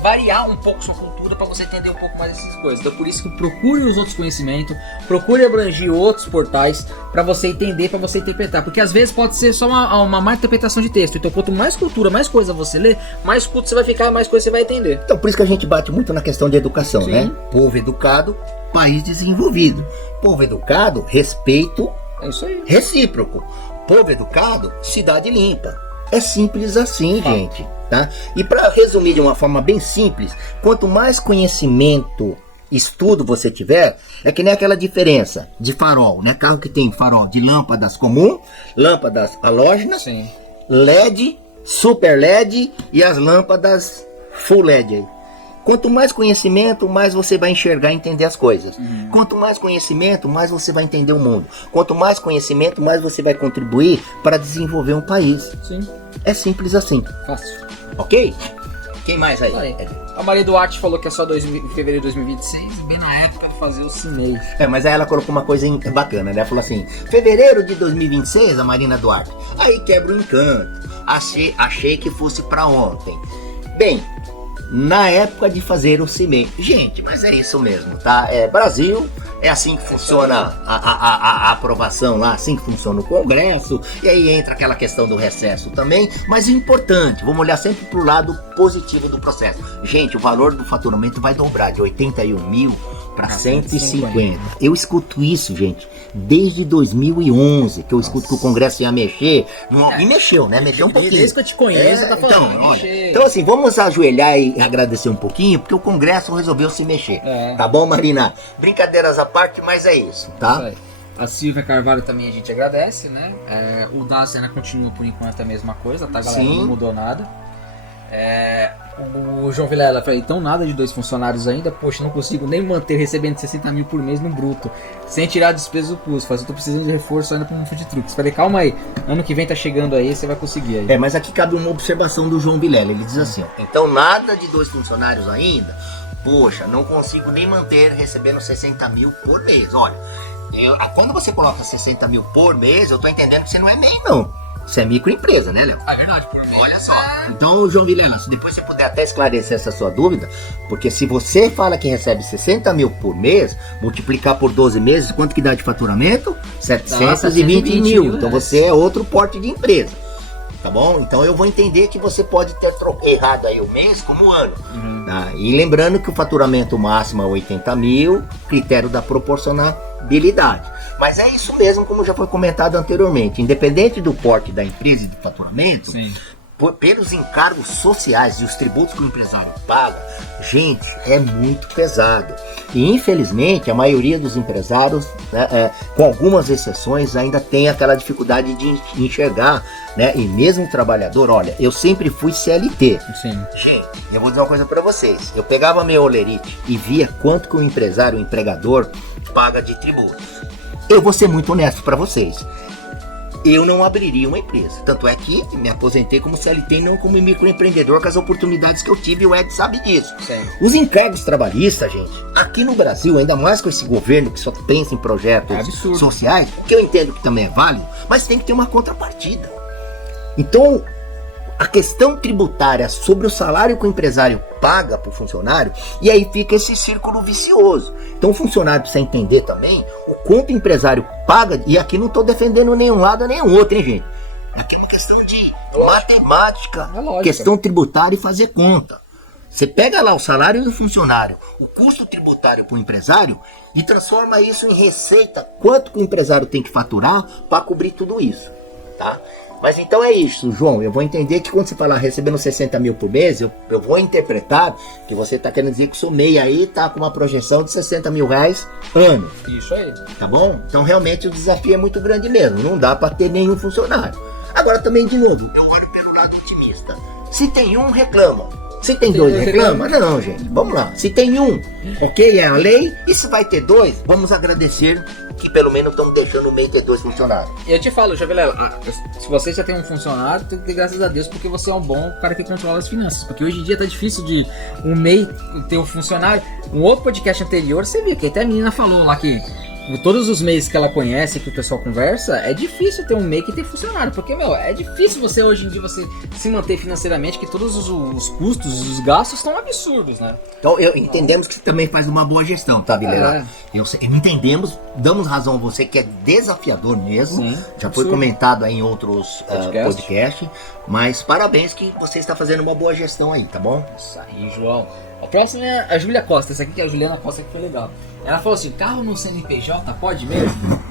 variar um pouco sua cultura para você entender um pouco mais dessas coisas. Então por isso que procure os outros conhecimentos, procure abranger outros portais para você entender, para você interpretar. Porque às vezes pode ser só uma má interpretação de texto. Então quanto mais cultura, mais coisa você lê, mais culto você vai ficar, mais coisa você vai entender. Então por isso que a gente bate muito na questão de educação, né? Povo educado, país desenvolvido. Povo educado, respeito recíproco. Povo educado, cidade limpa. É simples assim, gente, tá? E para resumir de uma forma bem simples, quanto mais conhecimento, estudo você tiver, é que nem aquela diferença de farol, né? Carro que tem farol de lâmpadas comum, lâmpadas halógenas, LED, super LED e as lâmpadas full LED aí. Quanto mais conhecimento, mais você vai enxergar e entender as coisas. Quanto mais conhecimento, mais você vai entender o mundo. Quanto mais conhecimento, mais você vai contribuir para desenvolver um país. É simples assim. Fácil. Ok? Quem mais aí? A Maria Duarte falou que é só fevereiro de 2026, bem na época de fazer o CINEI. Mas aí ela colocou uma coisa bacana, né? Ela falou assim, fevereiro de 2026, a Marina Duarte. Aí quebra o encanto. Achei que fosse para ontem. Bem, na época de fazer o CIMEI. Gente, mas é isso mesmo, tá? Brasil, é assim que funciona a aprovação lá, assim que funciona o Congresso, e aí entra aquela questão do recesso também, mas é importante, vamos olhar sempre pro lado positivo do processo. Gente, o valor do faturamento vai dobrar de 81 mil para 150. Eu escuto isso, gente, desde 2011, que eu escuto que o Congresso ia mexer, e mexeu, né? Mexeu um pouquinho. Desde que eu te conheço, tá falando. Então assim, vamos ajoelhar e agradecer um pouquinho, porque o Congresso resolveu se mexer. Tá bom, Marina? Brincadeiras à parte, mas é isso, tá? A Silvia Carvalho também a gente agradece, né? O Dacena continua por enquanto a mesma coisa, tá, galera? Não mudou nada. O João Vilela falou, então nada de 2 funcionários ainda, poxa, não consigo nem manter recebendo 60 mil por mês no bruto, sem tirar a despesa do custo, eu tô precisando de reforço ainda para um food trucks. Falei, calma aí, ano que vem tá chegando aí, você vai conseguir aí. Mas aqui cabe uma observação do João Vilela, ele diz assim, então nada de 2 funcionários ainda, poxa, não consigo nem manter recebendo 60 mil por mês. Olha, quando você coloca 60 mil por mês, eu tô entendendo que você não é MEI não. Você é microempresa, né, Léo? É verdade, por mês. Olha só. Então, João Vilela, se depois você puder até esclarecer essa sua dúvida, porque se você fala que recebe 60 mil por mês, multiplicar por 12 meses, quanto que dá de faturamento? 720 mil. Então você é outro porte de empresa. Tá bom? Então eu vou entender que você pode ter errado aí o mês como ano. Tá? E lembrando que o faturamento máximo é 80 mil, critério da proporcionalidade. Mas é isso mesmo, como já foi comentado anteriormente. Independente do porte da empresa e do faturamento, pelos encargos sociais e os tributos que o empresário paga, gente, é muito pesado. E infelizmente a maioria dos empresários, com algumas exceções, ainda tem aquela dificuldade de enxergar, né? E mesmo o trabalhador, olha, eu sempre fui CLT. Gente, eu vou dizer uma coisa para vocês. Eu pegava meu olerite e via quanto que o empresário, o empregador, paga de tributos. Eu vou ser muito honesto para vocês. Eu não abriria uma empresa. Tanto é que me aposentei como CLT, não como microempreendedor, com as oportunidades que eu tive, e o Ed sabe disso. Sim. Os encargos trabalhistas, gente, aqui no Brasil, ainda mais com esse governo que só pensa em projetos sociais, que eu entendo que também é válido, mas tem que ter uma contrapartida. Então, a questão tributária sobre o salário que o empresário paga para o funcionário, e aí fica esse círculo vicioso. Então o funcionário precisa entender também o quanto o empresário paga, e aqui não estou defendendo nenhum lado nem o outro, hein, gente? Aqui é uma questão de matemática, questão tributária e fazer conta. Você pega lá o salário do funcionário, o custo tributário para o empresário e transforma isso em receita, quanto que o empresário tem que faturar para cobrir tudo isso, tá? Mas então é isso, João, eu vou entender que quando você falar recebendo 60 mil por mês, eu vou interpretar que você está querendo dizer que o seu MEI aí tá com uma projeção de 60 mil reais ano. Isso aí. Tá bom? Então realmente o desafio é muito grande mesmo, não dá para ter nenhum funcionário. Agora também, de novo, eu olho pelo lado otimista. Se tem um, reclama. Se tem dois, reclama? Não, gente, vamos lá. Se tem um, ok, é a lei. E se vai ter dois, vamos agradecer que pelo menos estamos deixando o MEI ter 2 funcionários. E eu te falo, Javilela, se você já tem um funcionário, tem que ter graças a Deus, porque você é um bom cara que controla as finanças. Porque hoje em dia tá difícil de um MEI ter um funcionário. Um outro podcast anterior, você viu que até a menina falou lá que todos os MEIs que ela conhece, que o pessoal conversa, é difícil ter um MEI que tem funcionário. Porque, é difícil você hoje em dia você se manter financeiramente, que todos os custos, os gastos estão absurdos, né? Então, entendemos que você também faz uma boa gestão, tá, Vilela? Entendemos, damos razão a você que é desafiador mesmo. Sim, já foi comentado aí em outros podcasts. Mas parabéns que você está fazendo uma boa gestão aí, tá bom? Isso aí, João. A próxima é a Júlia Costa. Essa aqui que é a Juliana Costa, que foi legal. Ela falou assim, carro no CNPJ pode mesmo?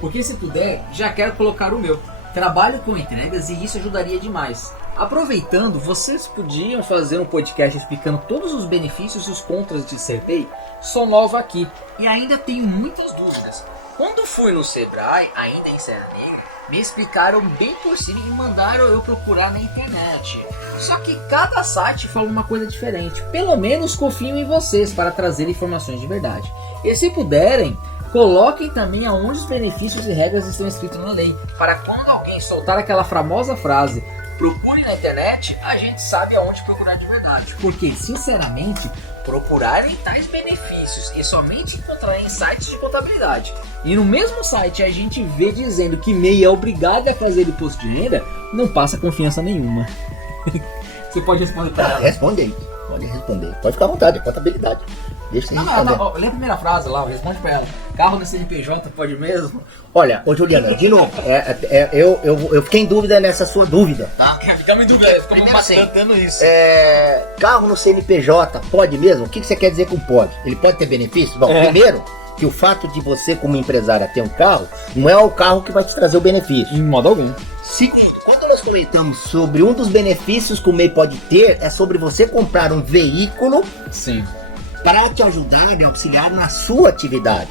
Porque se puder, já quero colocar o meu. Trabalho com entregas e isso ajudaria demais. Aproveitando, vocês podiam fazer um podcast explicando todos os benefícios e os contras de ser MEI? Sou nova aqui e ainda tenho muitas dúvidas. Quando fui no Sebrae, ainda em Serra Negra, me explicaram bem por cima e mandaram eu procurar na internet. Só que cada site fala uma coisa diferente. Pelo menos confio em vocês para trazer informações de verdade. E se puderem, coloquem também aonde os benefícios e regras estão escritos na lei. Para quando alguém soltar aquela famosa frase, procure na internet, a gente sabe aonde procurar de verdade. Porque, sinceramente, procurarem tais benefícios e somente encontrar em sites de contabilidade. E no mesmo site a gente vê dizendo que MEI é obrigado a fazer imposto de renda, não passa confiança nenhuma. Você pode responder para ela? Responde aí. Pode responder. Pode ficar à vontade, é contabilidade. Deixa você responder. Não, lê a primeira frase lá, responde para ela. Carro no CNPJ pode mesmo? Olha, ô Juliana, de novo, eu fiquei em dúvida nessa sua dúvida, tá? Ficamos em dúvida, ficamos matando isso. Carro no CNPJ pode mesmo? O que você quer dizer com pode? Ele pode ter benefício? Bom, primeiro, que o fato de você como empresária ter um carro, não é o carro que vai te trazer o benefício. Em modo algum. Segundo, quando nós comentamos sobre um dos benefícios que o MEI pode ter, é sobre você comprar um veículo. Sim. Para te ajudar e auxiliar na sua atividade.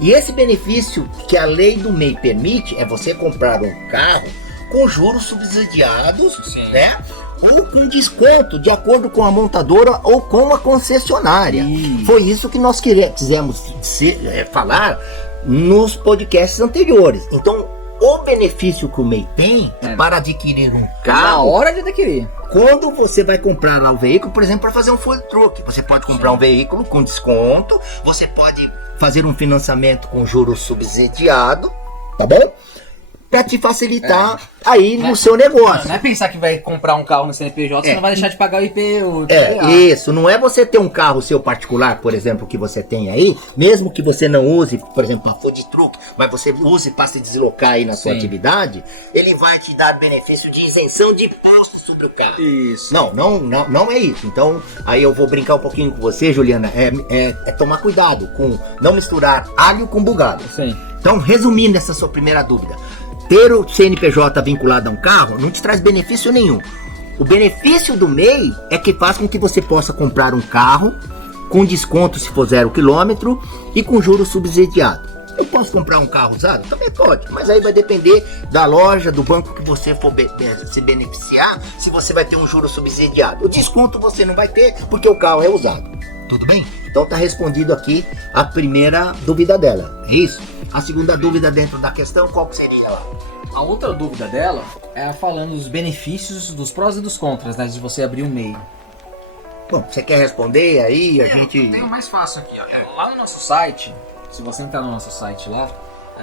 E esse benefício que a lei do MEI permite é você comprar um carro com juros subsidiados, né? Ou com desconto, de acordo com a montadora ou com a concessionária. Foi isso que nós quisemos falar nos podcasts anteriores. Então, o benefício que o MEI tem é para adquirir um carro. Na hora de adquirir. Quando você vai comprar lá o veículo, por exemplo, para fazer um food truck, você pode comprar um veículo com desconto, você pode fazer um financiamento com juros subsidiado, tá bom? Para te facilitar aí no seu negócio. Não é pensar que vai comprar um carro no CNPJ, você não vai deixar de pagar o IPU. Isso, não é você ter um carro seu particular, por exemplo, que você tem aí, mesmo que você não use, por exemplo, para food truck, mas você use para se deslocar aí na sua atividade, ele vai te dar benefício de isenção de imposto sobre o carro. Isso. Não é isso. Então, aí eu vou brincar um pouquinho com você, Juliana, é tomar cuidado com não misturar alho com bugado. Sim. Então, resumindo essa sua primeira dúvida, ter o CNPJ vinculado a um carro não te traz benefício nenhum. O benefício do MEI é que faz com que você possa comprar um carro com desconto se for 0 km e com juros subsidiados. Eu posso comprar um carro usado? Também pode, mas aí vai depender da loja, do banco que você for se beneficiar, se você vai ter um juro subsidiado. O desconto você não vai ter porque o carro é usado. Tudo bem? Então tá respondido aqui a primeira dúvida dela, é isso? A segunda dúvida dentro da questão, qual que seria lá? A outra dúvida dela é falando dos benefícios, dos prós e dos contras, né, de você abrir um MEI. Bom, você quer responder aí? A gente... Tem o mais fácil aqui, ó. Lá no nosso site, se você entrar no nosso site lá,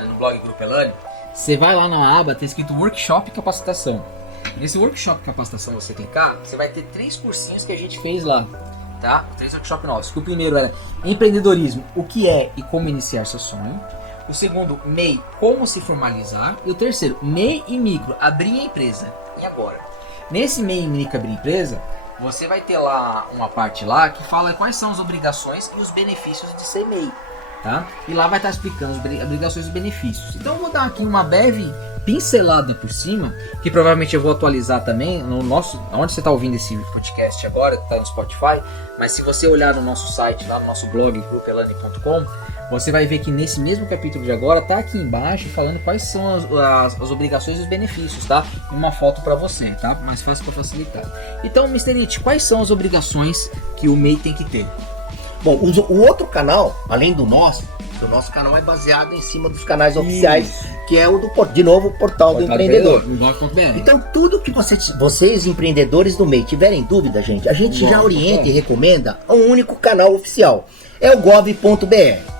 no blog Grupo Elane, você vai lá na aba, tem escrito Workshop Capacitação. Nesse Workshop Capacitação, você clicar, você vai ter 3 cursinhos que a gente fez lá, tá? 3 workshops novos. O primeiro era empreendedorismo, o que é e como iniciar seu sonho. O segundo, MEI, como se formalizar. E o terceiro, MEI e micro, abrir a empresa. E agora? Nesse MEI e micro, abrir a empresa, você vai ter lá uma parte lá que fala quais são as obrigações e os benefícios de ser MEI, tá? E lá vai estar explicando as obrigações e benefícios. Então eu vou dar aqui uma breve pincelada por cima, que provavelmente eu vou atualizar também no nosso, onde você está ouvindo esse podcast agora, está no Spotify, mas se você olhar no nosso site, lá no nosso blog, grupelane.com, você vai ver que nesse mesmo capítulo de agora, tá aqui embaixo falando quais são as obrigações e os benefícios, tá? Uma foto para você, tá? Mais fácil para facilitar. Então, Mr. It, quais são as obrigações que o MEI tem que ter? Bom, o outro canal, além do nosso canal é baseado em cima dos canais oficiais, que é o o Portal do Empreendedor. Então, tudo que vocês empreendedores do MEI tiverem dúvida, gente, a gente já orienta e recomenda um único canal oficial. É o gov.br.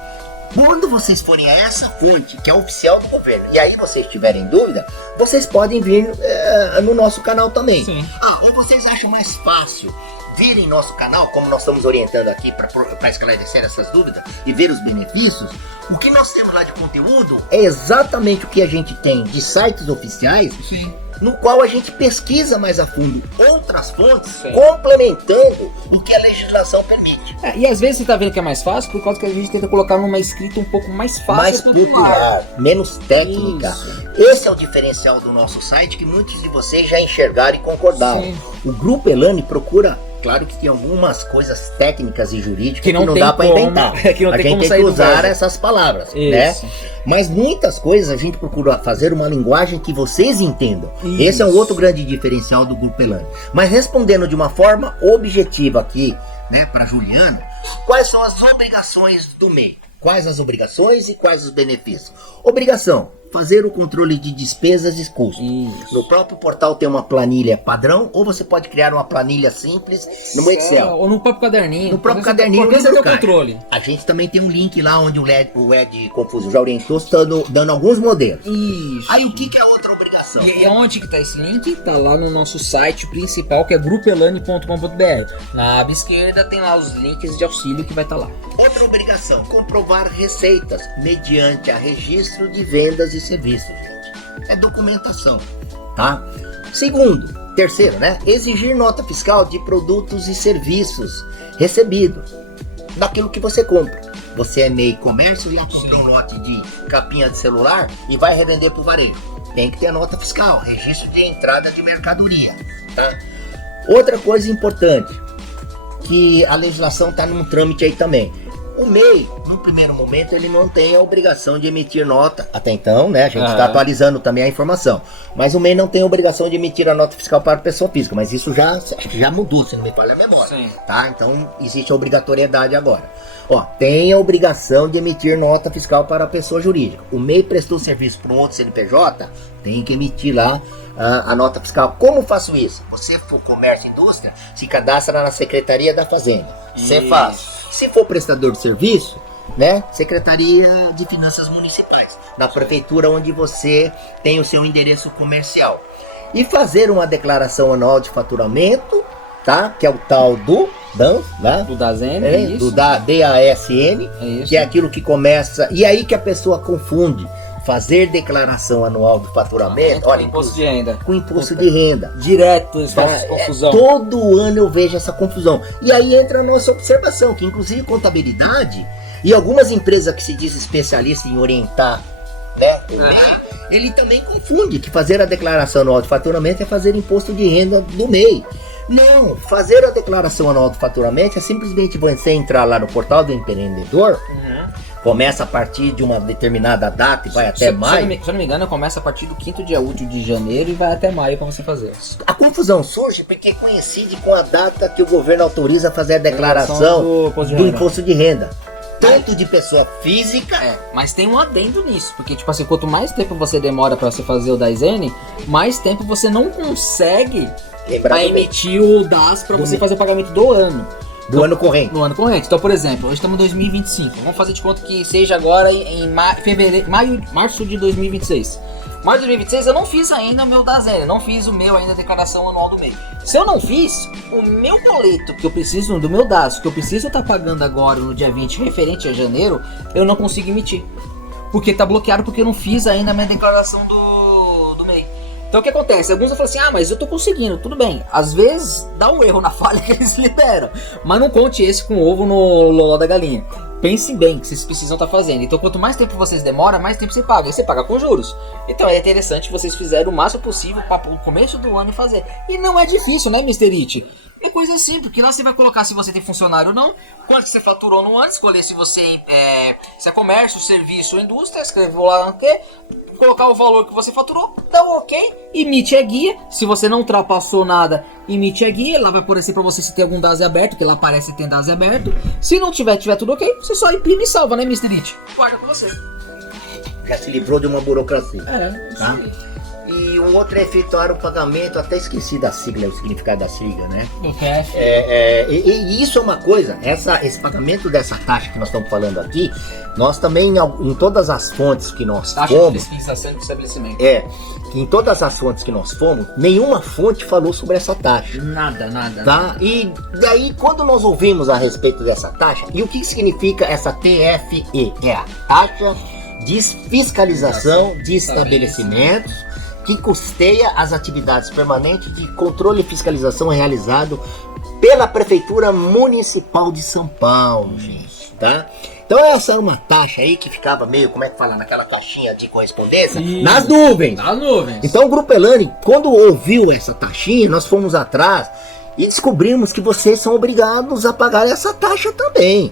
Quando vocês forem a essa fonte, que é oficial do governo, e aí vocês tiverem dúvida, vocês podem vir no nosso canal também. Sim. Ou vocês acham mais fácil vir em nosso canal, como nós estamos orientando aqui para esclarecer essas dúvidas e ver os benefícios, o que nós temos lá de conteúdo é exatamente o que a gente tem de sites oficiais. Sim. No qual a gente pesquisa mais a fundo outras fontes, complementando o que a legislação permite. E às vezes você tá vendo que é mais fácil, por causa que a gente tenta colocar numa escrita um pouco mais fácil. Mais popular, menos técnica. Isso. Esse é o diferencial do nosso site, que muitos de vocês já enxergaram e concordaram. Sim. O Grupo Elane procura, claro que tem algumas coisas técnicas e jurídicas que não dá para inventar. Que não a tem gente como tem sair que usar essas palavras, né? Mas muitas coisas a gente procura fazer uma linguagem que vocês entendam. Isso. Esse é um outro grande diferencial do Grupo Elane. Mas respondendo de uma forma objetiva aqui, né, para Juliana, quais são as obrigações do MEI? Quais as obrigações e quais os benefícios? Obrigação: fazer o controle de despesas e custos. Isso. No próprio portal tem uma planilha padrão, ou você pode criar uma planilha simples no Excel. Ou no próprio caderninho. No próprio caderninho. Você tem o controle. A gente também tem um link lá onde o Ed Confuso já orientou, dando alguns modelos. Isso. Aí o que é outra obrigação? E onde que tá esse link? Tá lá no nosso site principal, que é grupelane.com.br. Na aba esquerda tem lá os links de auxílio que vai estar lá. Outra obrigação: comprovar receitas mediante a registro de vendas e serviços, gente. É documentação, tá? Terceiro, né? Exigir nota fiscal de produtos e serviços recebidos daquilo que você compra. Você é MEI comércio e já comprou um lote de capinha de celular e vai revender pro varejo. Tem que ter a nota fiscal, registro de entrada de mercadoria, tá? Outra coisa importante, que a legislação está num trâmite aí também. O MEI, no primeiro momento, ele não tem a obrigação de emitir nota. Até então, né? A gente está atualizando também a informação. Mas o MEI não tem a obrigação de emitir a nota fiscal para a pessoa física. Mas isso já mudou, se não me falha a memória. Sim. Tá? Então, existe a obrigatoriedade agora. Tem a obrigação de emitir nota fiscal para a pessoa jurídica. O MEI prestou serviço para um outro CNPJ, tem que emitir lá a nota fiscal. Como faço isso? Você for comércio e indústria, se cadastra na Secretaria da Fazenda. Você faz. Se for prestador de serviço, né? Secretaria de Finanças Municipais, na prefeitura onde você tem o seu endereço comercial. E fazer uma declaração anual de faturamento, tá? Que é o tal do DAN, né? Do DASN, do DASN, que é aquilo que começa. E aí que a pessoa confunde. Fazer declaração anual do faturamento, olha, imposto de renda. Com imposto de renda. Direto, eles fazem essa confusão. Todo ano eu vejo essa confusão. E aí entra a nossa observação, que inclusive contabilidade e algumas empresas que se dizem especialistas em orientar, né? Ele também confunde que fazer a declaração anual de faturamento é fazer imposto de renda do MEI. Não, fazer a declaração anual de faturamento é simplesmente você entrar lá no portal do empreendedor, começa a partir de uma determinada data e vai até maio. Se eu não me engano, começa a partir do 5º dia útil de janeiro e vai até maio para você fazer. A confusão surge porque coincide com a data que o governo autoriza fazer a declaração do imposto de renda. Tanto de pessoa física... mas tem um adendo nisso, porque tipo assim, quanto mais tempo você demora para você fazer o DAS-N, mais tempo você não consegue emitir o DAS para você fazer o pagamento do ano. Do ano corrente. No ano corrente. Então, por exemplo, hoje estamos em 2025. Vamos fazer de conta que seja agora em março de 2026. Março de 2026 eu não fiz ainda o meu DAS-N, não fiz o meu ainda a declaração anual do MEI. Se eu não fiz, o meu boleto que eu preciso, do meu DAS, que eu preciso estar pagando agora no dia 20, referente a janeiro, eu não consigo emitir. Porque tá bloqueado porque eu não fiz ainda a minha declaração do MEI. Então o que acontece? Alguns vão falar assim, mas eu tô conseguindo, tudo bem. Às vezes dá um erro na falha que eles liberam. Mas não conte esse com o ovo no loló da galinha. Pensem bem que vocês precisam estar fazendo. Então quanto mais tempo vocês demoram, mais tempo você paga. E você paga com juros. Então é interessante que vocês fizerem o máximo possível para o começo do ano fazer. E não é difícil, né, Mr. It? É coisa simples, porque lá você vai colocar se você tem funcionário ou não, quanto você faturou no ano, escolher se você se é comércio, serviço ou indústria, escrever lá o quê, colocar o valor que você faturou, dá um ok, emite a guia. Se você não ultrapassou nada, emite a guia, lá vai aparecer para você se tem algum DAS aberto, que lá aparece que tem DAS aberto. Se não tiver tudo ok, você só imprime e salva, né, Mr. It? Guarda com você. Já se livrou de uma burocracia. Tá? E um outro é efetuar o pagamento, até esqueci da sigla, o significado da sigla, né? Do PF. E isso é uma coisa, esse pagamento dessa taxa que nós estamos falando aqui, nós também, em todas as fontes que nós taxa fomos... de dispensação de estabelecimento. Em todas as fontes que nós fomos, nenhuma fonte falou sobre essa taxa. Nada. Tá? E daí, quando nós ouvimos a respeito dessa taxa, e o que significa essa TFE? É a taxa de fiscalização de estabelecimentos, que custeia as atividades permanentes de controle e fiscalização realizado pela Prefeitura Municipal de São Paulo, gente, tá? Então essa era uma taxa aí que ficava meio, como é que fala, naquela caixinha de correspondência, nas nuvens. Então o Grupo Elane, quando ouviu essa taxinha, nós fomos atrás e descobrimos que vocês são obrigados a pagar essa taxa também.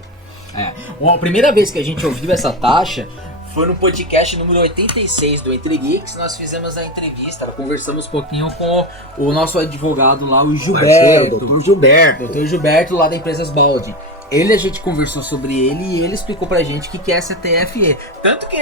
A primeira vez que a gente ouviu essa taxa foi no podcast número 86 do Entre Geeks. Nós fizemos a entrevista, conversamos um pouquinho com o nosso advogado lá, o Gilberto. Doutor Gilberto, lá da Empresas Baldi. A gente conversou sobre ele e ele explicou pra gente o que é essa TFE. Tanto que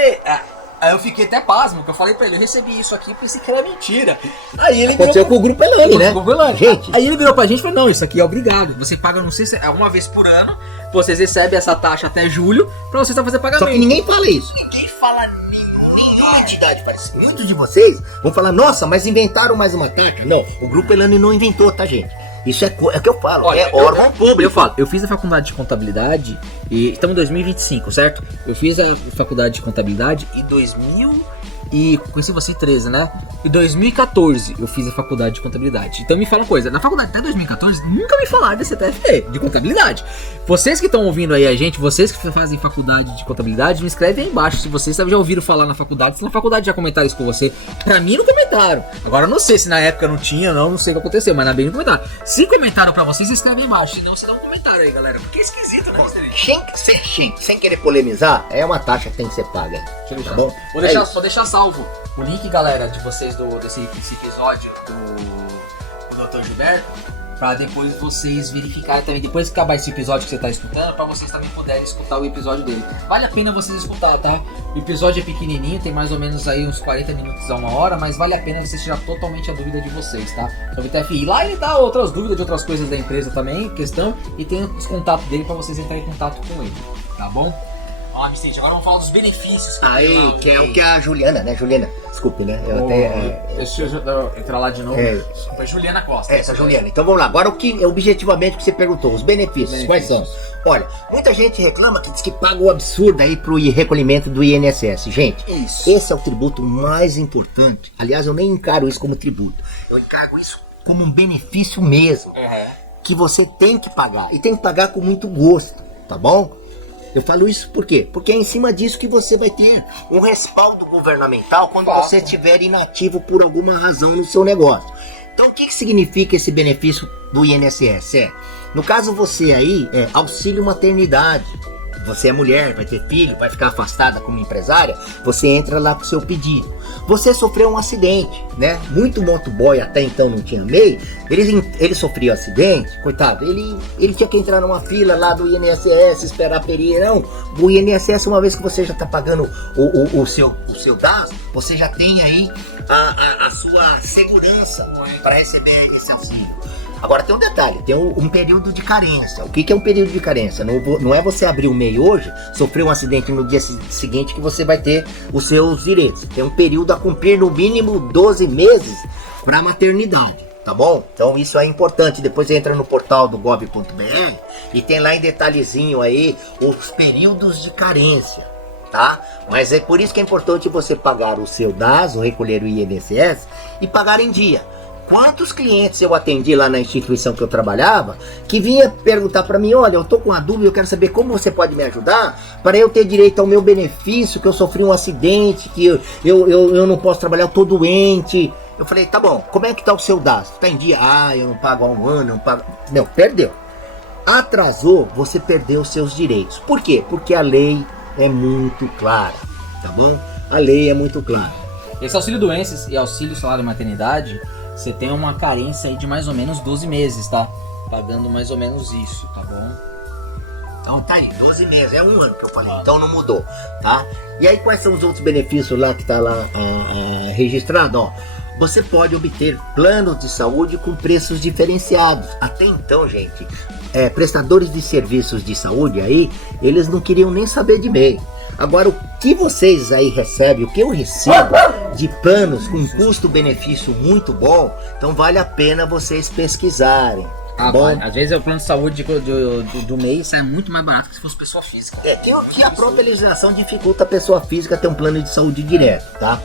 aí eu fiquei até pasmo, que eu falei pra ele, eu recebi isso aqui, pensei que era mentira. Aí ele aconteceu com o Grupo Elane, né? Gente. Aí ele virou pra gente e falou, não, isso aqui é obrigado. Você paga, não sei se é uma vez por ano, vocês recebem essa taxa até julho, pra vocês fazer pagamento. Só que ninguém fala isso. Ninguém fala nenhuma entidade parecida. Muitos de vocês vão falar, nossa, mas inventaram mais uma taxa. Não, o Grupo Elane não inventou, tá, gente? Isso é o que eu falo, órgão público. Eu fiz a faculdade de contabilidade e estamos em 2025, certo? Eu fiz a faculdade de contabilidade em 2000 e conheci você em 13, né? Em 2014 eu fiz a faculdade de contabilidade. Então me fala uma coisa, na faculdade até 2014 nunca me falaram desse TFE, de contabilidade. Vocês que estão ouvindo aí a gente, vocês que fazem faculdade de contabilidade, me escreve aí embaixo se vocês já ouviram falar na faculdade, se na faculdade já comentaram isso com você. Pra mim não comentaram. Agora eu não sei se na época não tinha, não sei o que aconteceu, mas na BM não comentaram. Se comentaram pra vocês, escreve aí embaixo. Senão você dá um comentário aí, galera, porque é esquisito, né, Mr. Sem querer polemizar, é uma taxa que tem que ser paga. Tá bom? Vou deixar salvo o link, galera, de vocês desse episódio do Dr. Gilberto, pra depois vocês verificarem também, depois que acabar esse episódio que você tá escutando, pra vocês também puderem escutar o episódio dele. Vale a pena vocês escutar, tá? O episódio é pequenininho, tem mais ou menos aí uns 40 minutos a 1 hora, mas vale a pena vocês tirar totalmente a dúvida de vocês, tá? Sobre o TFI. Lá ele dá outras dúvidas de outras coisas da empresa também, questão, e tem os contatos dele pra vocês entrarem em contato com ele, tá bom? Ó, Vicente, agora vamos falar dos benefícios. Que é o que a Juliana, né? Desculpe, né? Deixa eu entrar lá de novo. Foi Juliana Costa. Essa Juliana. Então vamos lá. Agora o que objetivamente que você perguntou, os benefícios. Quais são? Olha, muita gente reclama que diz que paga o absurdo aí pro recolhimento do INSS. Gente, esse é o tributo mais importante. Aliás, eu nem encaro isso como tributo. Eu encaro isso como um benefício mesmo. Que você tem que pagar. E tem que pagar com muito gosto, tá bom? Eu falo isso por quê? Porque é em cima disso que você vai ter um respaldo governamental quando você estiver inativo por alguma razão no seu negócio. Então o que significa esse benefício do INSS? No caso você aí, auxílio maternidade, você é mulher, vai ter filho, vai ficar afastada como empresária, você entra lá com o seu pedido. Você sofreu um acidente, né? Muito motoboy até então não tinha MEI, ele sofreu um acidente, coitado, ele tinha que entrar numa fila lá do INSS, esperar pereirão. O INSS, uma vez que você já está pagando o seu DAS, você já tem aí a sua segurança para receber esse auxílio. Agora tem um detalhe, tem um período de carência. O que é um período de carência? Não é você abrir o MEI hoje, sofrer um acidente no dia seguinte que você vai ter os seus direitos. Tem um período a cumprir no mínimo 12 meses para maternidade, tá bom? Então isso é importante. Depois você entra no portal do gov.br e tem lá em detalhezinho aí os períodos de carência, tá? Mas é por isso que é importante você pagar o seu DAS, ou recolher o INSS, e pagar em dia. Quantos clientes eu atendi lá na instituição que eu trabalhava, que vinha perguntar para mim, olha, eu tô com uma dúvida, eu quero saber como você pode me ajudar para eu ter direito ao meu benefício, que eu sofri um acidente, que eu não posso trabalhar, eu tô doente. Eu falei, tá bom, como é que tá o seu DAS? Tá em dia? Eu não pago há um ano, não pago... Não, perdeu. Atrasou, você perdeu os seus direitos. Por quê? Porque a lei é muito clara, tá bom? A lei é muito clara. Esse auxílio doenças e auxílio salário maternidade, você tem uma carência aí de mais ou menos 12 meses, tá? Pagando mais ou menos isso, tá bom? Então tá aí, 12 meses, é um ano que eu falei, então não mudou, tá? E aí quais são os outros benefícios lá que tá lá registrado, ó? Você pode obter planos de saúde com preços diferenciados. Até então, gente, prestadores de serviços de saúde aí, eles não queriam nem saber de MEI. Agora, o que vocês aí recebem, o que eu recebo de planos com custo-benefício muito bom, então vale a pena vocês pesquisarem. Bom? Às vezes o plano de saúde do MEI sai muito mais barato que se fosse pessoa física. Tem o que a própria legislação dificulta a pessoa física ter um plano de saúde direto, tá?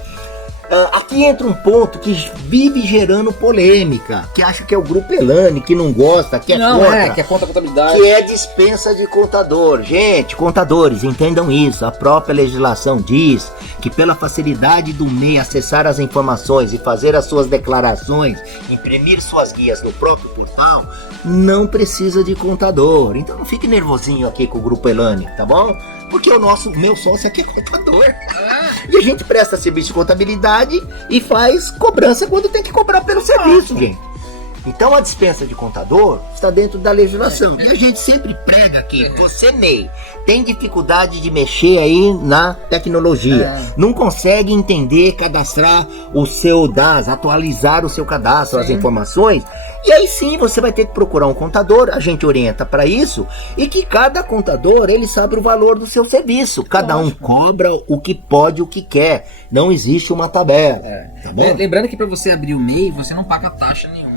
Aqui entra um ponto que vive gerando polêmica, que acha que é o Grupo Elane, que não gosta, que é contra. Que é contra a contabilidade. Que é dispensa de contador. Gente, contadores, entendam isso. A própria legislação diz que pela facilidade do MEI acessar as informações e fazer as suas declarações, imprimir suas guias no próprio portal, não precisa de contador. Então não fique nervosinho aqui com o Grupo Elane, tá bom? Porque meu sócio aqui é contador. E a gente presta serviço de contabilidade e faz cobrança quando tem que cobrar pelo serviço, gente. Então a dispensa de contador está dentro da legislação. E a gente sempre prega que você, MEI, tem dificuldade de mexer aí na tecnologia. Não consegue entender, cadastrar o seu DAS, atualizar o seu cadastro, as informações. E aí sim você vai ter que procurar um contador, a gente orienta para isso, e que cada contador, ele sabe o valor do seu serviço. Cada um cobra o que pode, o que quer. Não existe uma tabela. Tá bom? Lembrando que para você abrir o MEI, você não paga taxa nenhuma.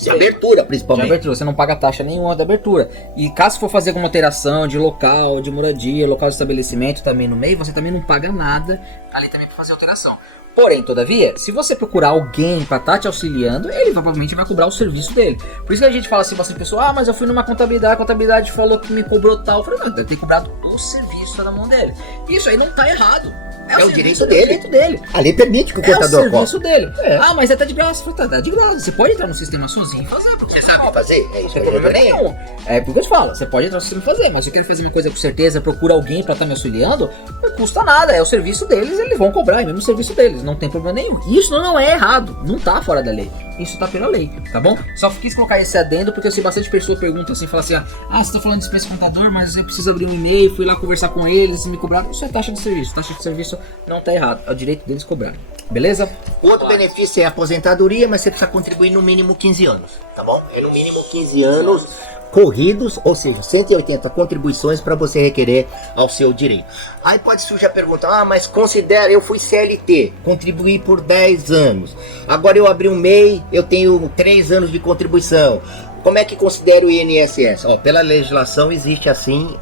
De abertura, principalmente. De abertura, você não paga taxa nenhuma de abertura. E caso for fazer alguma alteração de local, de moradia, local de estabelecimento também no MEI, você também não paga nada ali também para fazer alteração. Porém, todavia, se você procurar alguém para estar te auxiliando, ele provavelmente vai cobrar o serviço dele. Por isso que a gente fala assim, bastante pessoa, mas eu fui numa contabilidade, a contabilidade falou que me cobrou tal. Eu falei, não, deve ter cobrado o serviço na mão dele. Isso aí não tá errado. É o direito dele. A lei permite que o contador cobre. É o serviço dele. Mas é até de graça. Tá de graça. Você pode entrar no sistema sozinho e fazer. Você sabe fazer? É isso que eu nenhum. É porque eu te falo, você pode entrar no sistema e fazer, mas se eu quero fazer uma coisa com certeza, procura alguém pra estar me auxiliando, não custa nada. É o serviço deles, eles vão cobrar, é mesmo o serviço deles, não tem problema nenhum. Isso não é errado, não tá fora da lei. Isso tá pela lei, tá bom? Só quis colocar esse adendo porque eu sei bastante pessoa pergunta assim, fala assim, você tá falando de dispensa contador, mas eu preciso abrir um e-mail, fui lá conversar com eles, me cobraram. Isso é taxa de serviço, taxa de serviço não tá errado, é o direito deles cobrarem, beleza? O outro benefício é a aposentadoria, mas você precisa contribuir no mínimo 15 anos, tá bom? É no mínimo 15 anos corridos, ou seja, 180 contribuições para você requerer ao seu direito. Aí pode surgir a pergunta, mas considera, eu fui CLT, contribuí por 10 anos, agora eu abri um MEI, eu tenho 3 anos de contribuição, como é que considera o INSS? Pela legislação existe assim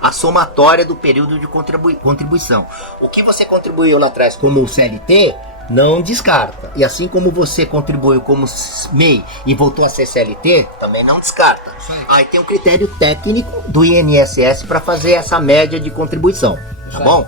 a somatória do período de contribuição. O que você contribuiu lá atrás como CLT, não descarta. E assim como você contribuiu como MEI e voltou a ser CLT, também não descarta. Aí tem um critério técnico do INSS para fazer essa média de contribuição, tá bom?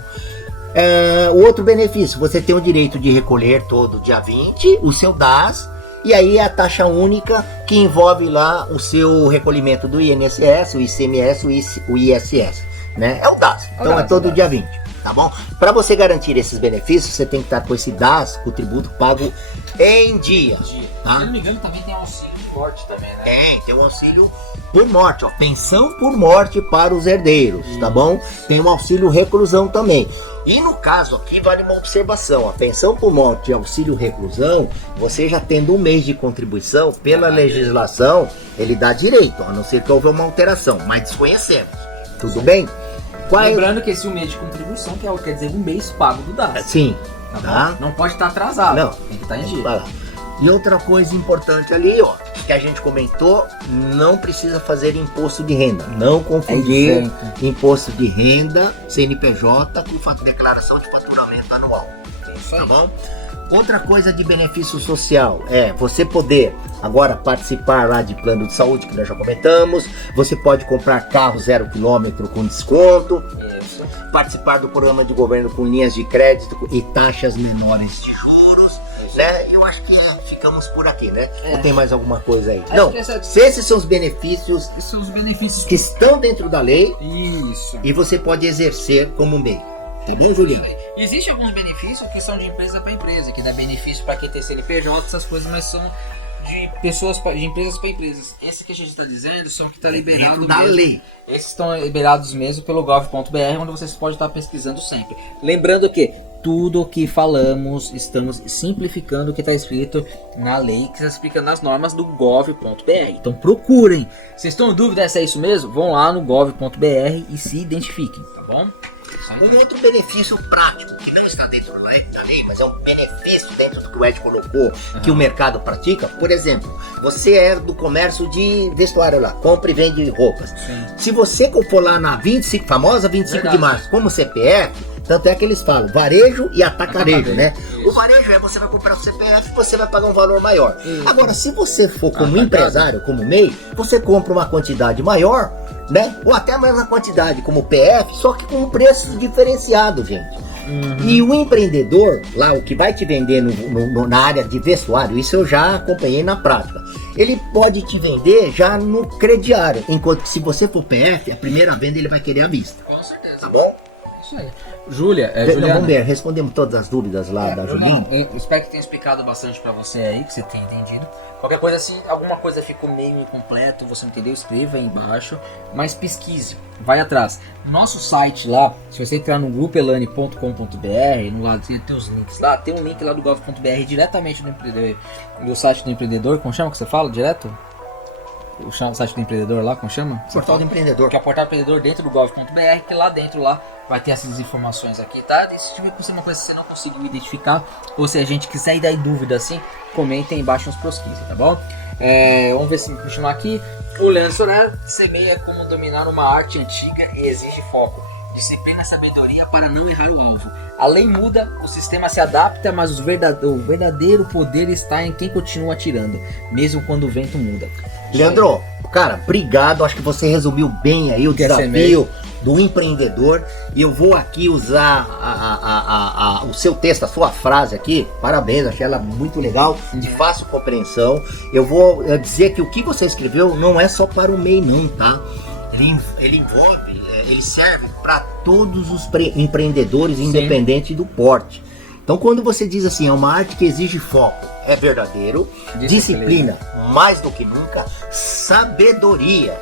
O outro benefício, você tem o direito de recolher todo dia 20 o seu DAS, e aí a taxa única que envolve lá o seu recolhimento do INSS, o ICMS, o ISS. né? É o DAS. Então é todo dia 20, tá bom? Para você garantir esses benefícios, você tem que estar com esse DAS, com o tributo pago em dia. Tá? Se eu não me engano, também tem auxílio de morte também, né? Tem um auxílio por morte, ó, pensão por morte para os herdeiros, tá bom? Tem um auxílio reclusão também. E no caso aqui vale uma observação, a pensão por morte e auxílio reclusão, você já tendo um mês de contribuição, pela legislação, ele dá direito, a não ser que houve uma alteração, mas desconhecemos. Tudo bem? Lembrando que esse mês de contribuição quer dizer um mês pago do DAS. Sim. Tá? Não pode estar atrasado. Não. Tem que estar em dia. Vai lá. E outra coisa importante ali, ó, que a gente comentou, não precisa fazer imposto de renda. Não confundir imposto de renda, CNPJ, com declaração de faturamento anual. Tá bom? Outra coisa de benefício social é você poder agora participar lá de plano de saúde, que nós já comentamos. Você pode comprar carro 0 km com desconto. Isso. Participar do programa de governo com linhas de crédito e taxas menores de juros. Né? Eu acho que ficamos por aqui, né? Ou tem mais alguma coisa aí? Não, esses são os benefícios, que estão dentro da lei. Isso. E você pode exercer como MEI. Tá bom, Juliano? Existem alguns benefícios que são de empresa para empresa, que dá benefício para quem tem CNPJ, essas coisas, mas são de empresas para empresas. Esse que a gente está dizendo são que está liberado da lei. Esses estão liberados mesmo pelo gov.br, onde vocês podem estar pesquisando sempre. Lembrando que tudo o que falamos, estamos simplificando o que está escrito na lei, que está explicando nas normas do gov.br. Então procurem. Vocês estão em dúvida se é isso mesmo? Vão lá no gov.br e se identifiquem, tá bom? Um outro benefício prático, que não está dentro da lei, mas é um benefício dentro do que o Ed colocou, que o mercado pratica. Por exemplo, você é do comércio de vestuário lá, compra e vende roupas. Sim. Se você for lá na famosa 25 de março, como CPF, tanto é que eles falam varejo e atacarejo, né? Isso. O varejo você vai comprar o CPF e você vai pagar um valor maior. Isso. Agora, se você for como empresário, como MEI, você compra uma quantidade maior, né? Ou até a mesma quantidade como PF, só que com um preço diferenciado, gente. E o empreendedor, lá, o que vai te vender na área de vestuário, isso eu já acompanhei na prática. Ele pode te vender já no crediário, enquanto que se você for PF, a primeira venda ele vai querer à vista. Com certeza. Tá bom? Isso aí. Júlia, vamos ver, respondemos todas as dúvidas lá da Julinha. Eu espero que tenha explicado bastante pra você aí, que você tenha entendido. Qualquer coisa assim, alguma coisa ficou meio incompleto, você não entendeu, escreva aí embaixo, mas pesquise, vai atrás. Nosso site lá, se você entrar no grupelane.com.br, no lado tem os links lá, tem um link lá do gov.br diretamente do site do empreendedor, como chama que você fala direto? O site do empreendedor lá, como chama? Portal do empreendedor. Que é o portal do empreendedor dentro do gov.br, que lá dentro lá vai ter essas informações aqui, tá? E se tiver uma coisa que você não conseguiu identificar, ou se a gente quiser ir dar dúvida assim, comentem embaixo nos pesquisas, tá bom? Vamos ver se continuar aqui. O Leandro Sorar semeia como dominar uma arte antiga e exige foco, disciplina e sabedoria para não errar o alvo. A lei muda, o sistema se adapta, mas o verdadeiro poder está em quem continua atirando, mesmo quando o vento muda. Leandro, cara, obrigado. Acho que você resumiu bem aí o desafio do empreendedor. E eu vou aqui usar o seu texto, a sua frase aqui. Parabéns, achei ela muito legal, de fácil compreensão. Eu vou dizer que o que você escreveu não é só para o MEI não, tá? Ele serve para todos os empreendedores, independente do porte. Então, quando você diz assim, é uma arte que exige foco, é verdadeiro, disciplina, mais do que nunca, sabedoria,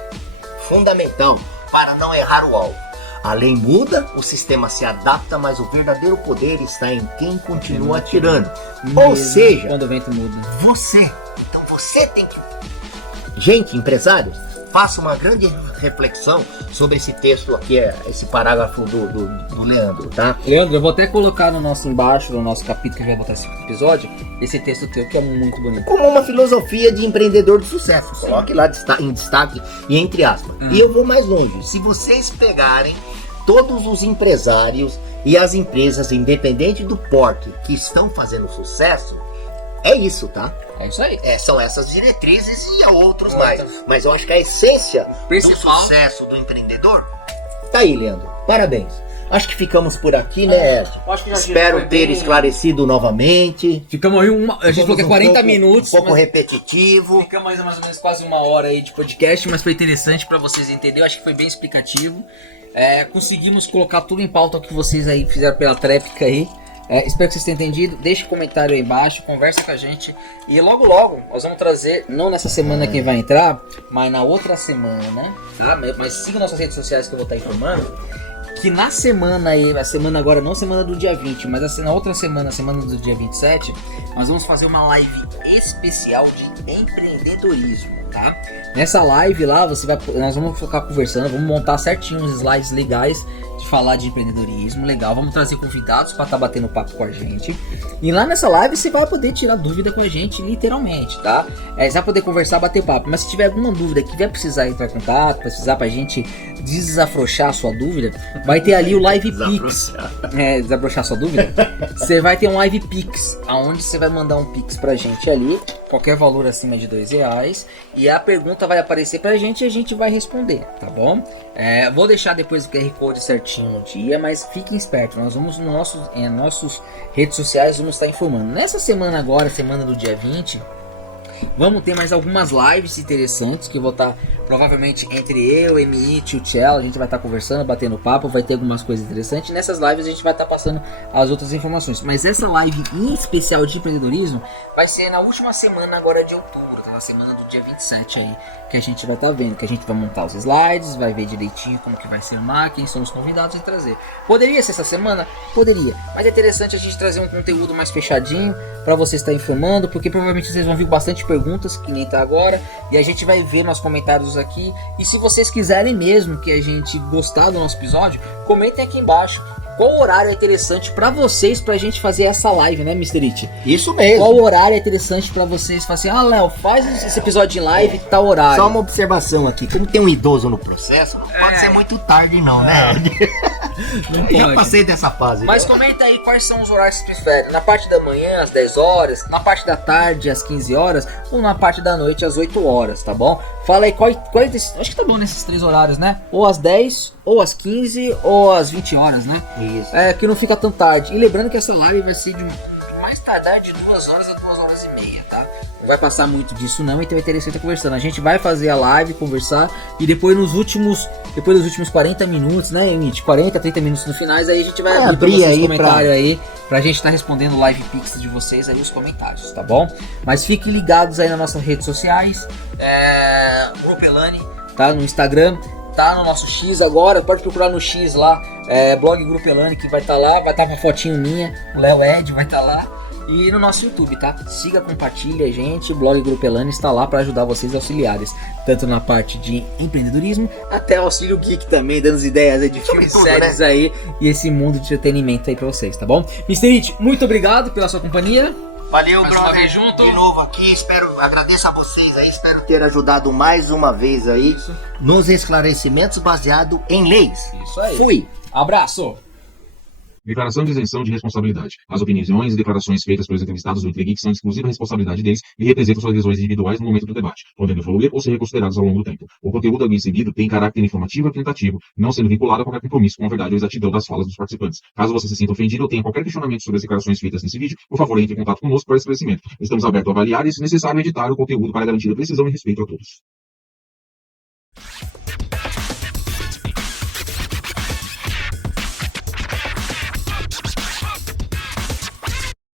fundamental, para não errar o alvo. A lei muda, o sistema se adapta, mas o verdadeiro poder está em quem continua atirando. Ou seja, quando o vento muda, você. Então você tem que... Gente, empresários, faça uma grande reflexão sobre esse texto aqui, esse parágrafo do Leandro, tá? Leandro, eu vou até colocar embaixo do nosso capítulo que a gente vai botar esse episódio, esse texto teu que é muito bonito. Como uma filosofia de empreendedor de sucesso. Coloque lá em destaque e entre aspas. E eu vou mais longe. Se vocês pegarem todos os empresários e as empresas, independente do porte, que estão fazendo sucesso, é isso, tá? É isso aí. São essas diretrizes e outros mais. Mas eu acho que a essência do sucesso do empreendedor tá aí, Leandro. Parabéns. Acho que ficamos por aqui, né, Ed? Espero ter esclarecido novamente. Ficamos aí a gente falou que é 40 minutos. Um pouco repetitivo. Ficamos mais ou menos quase uma hora aí de podcast, mas foi interessante pra vocês entenderem. Acho que foi bem explicativo. Conseguimos colocar tudo em pauta o que vocês aí fizeram pela tréplica aí. Espero que vocês tenham entendido. Deixe um comentário aí embaixo, conversa com a gente. E logo nós vamos trazer, não nessa semana que vai entrar, mas na outra semana, né? Mas siga nossas redes sociais que eu vou estar informando. Que na semana aí, a semana agora, não semana do dia 20, mas assim, na outra semana, semana do dia 27, nós vamos fazer uma live especial de empreendedorismo, tá? Nessa live lá, nós vamos ficar conversando, vamos montar certinho uns slides legais de falar de empreendedorismo, legal, vamos trazer convidados para estar batendo papo com a gente. E lá nessa live você vai poder tirar dúvida com a gente, literalmente, tá? Você vai poder conversar, bater papo, mas se tiver alguma dúvida que vai precisar entrar em contato, precisar pra gente desafrouxar a sua dúvida, vai ter ali o Live Pix. Desabrochar a sua dúvida. Você vai ter um Live Pix, aonde você vai mandar um Pix pra gente ali, qualquer valor acima de R$2, e a pergunta vai aparecer pra gente e a gente vai responder, tá bom? Vou deixar depois o QR Code certinho no dia, mas fiquem espertos, nós vamos no nossos redes sociais, vamos estar informando. Nessa semana agora, semana do dia 20, vamos ter mais algumas lives interessantes que eu vou estar provavelmente entre eu, Emit e o Tchelo. A gente vai estar conversando, batendo papo, vai ter algumas coisas interessantes. Nessas lives a gente vai estar passando as outras informações. Mas essa live em especial de empreendedorismo vai ser na última semana agora de outubro, tá? Na semana do dia 27 aí, que a gente vai estar vendo, que a gente vai montar os slides, vai ver direitinho como que vai ser o mar, quem são os convidados e trazer. Poderia ser essa semana? Poderia, mas é interessante a gente trazer um conteúdo mais fechadinho para você estar informando, porque provavelmente vocês vão ver bastante perguntas, que nem tá agora, e a gente vai ver nos comentários aqui. E se vocês quiserem mesmo que a gente gostar do nosso episódio, comentem aqui embaixo qual horário é interessante pra vocês, pra gente fazer essa live, né, Mr. It? Isso mesmo. Qual horário é interessante pra vocês? Falar assim, Léo, faz esse episódio em live, tal horário. Só uma observação aqui, como tem um idoso no processo, não pode ser muito tarde não, né? Não pode. Já passei dessa fase. Mas comenta aí quais são os horários que você prefere. Na parte da manhã, às 10 horas, na parte da tarde, às 15 horas, ou na parte da noite, às 8 horas, tá bom? Fala aí qual acho que tá bom nesses 3 horários, né? Ou às 10, ou às 15, ou às 20 horas, né? Isso. Que não fica tão tarde. E lembrando que essa live vai ser de mais tardar de 2 horas a 2 horas e meia, tá? Não vai passar muito disso não, então é interessante estar conversando. A gente vai fazer a live, conversar, e depois dos últimos 40 minutos, né, Emit? 40, 30 minutos no finais, aí a gente vai abrir aí comentário aí, pra gente estar respondendo o live pix de vocês aí, os comentários, tá bom? Mas fiquem ligados aí nas nossas redes sociais, Grupo Elane, tá? No Instagram, tá no nosso X agora, pode procurar no X lá, blog Grupo Elane, que vai estar lá, vai estar com a fotinho minha, o Léo Ed vai estar lá. E no nosso YouTube, tá? Siga, compartilha a gente, o blog Grupo Elane está lá para ajudar vocês auxiliares, tanto na parte de empreendedorismo, até auxílio geek também, dando as ideias aí de filmes, séries, né? Aí, e esse mundo de entretenimento aí para vocês, tá bom? Mr. It, muito obrigado pela sua companhia. Valeu, mais brother. Uma vez junto. De novo aqui, agradeço a vocês aí, espero ter ajudado mais uma vez aí nos esclarecimentos baseados em leis. Isso aí. Fui. Abraço. Declaração de isenção de responsabilidade. As opiniões e declarações feitas pelos entrevistados do Intrigeek são de exclusiva responsabilidade deles e representam suas visões individuais no momento do debate, podendo evoluir ou ser reconsiderados ao longo do tempo. O conteúdo ali seguido tem caráter informativo e apresentativo, não sendo vinculado a qualquer compromisso com a verdade ou exatidão das falas dos participantes. Caso você se sinta ofendido ou tenha qualquer questionamento sobre as declarações feitas nesse vídeo, por favor, entre em contato conosco para esclarecimento. Estamos abertos a avaliar e, se necessário, editar o conteúdo para garantir a precisão e respeito a todos.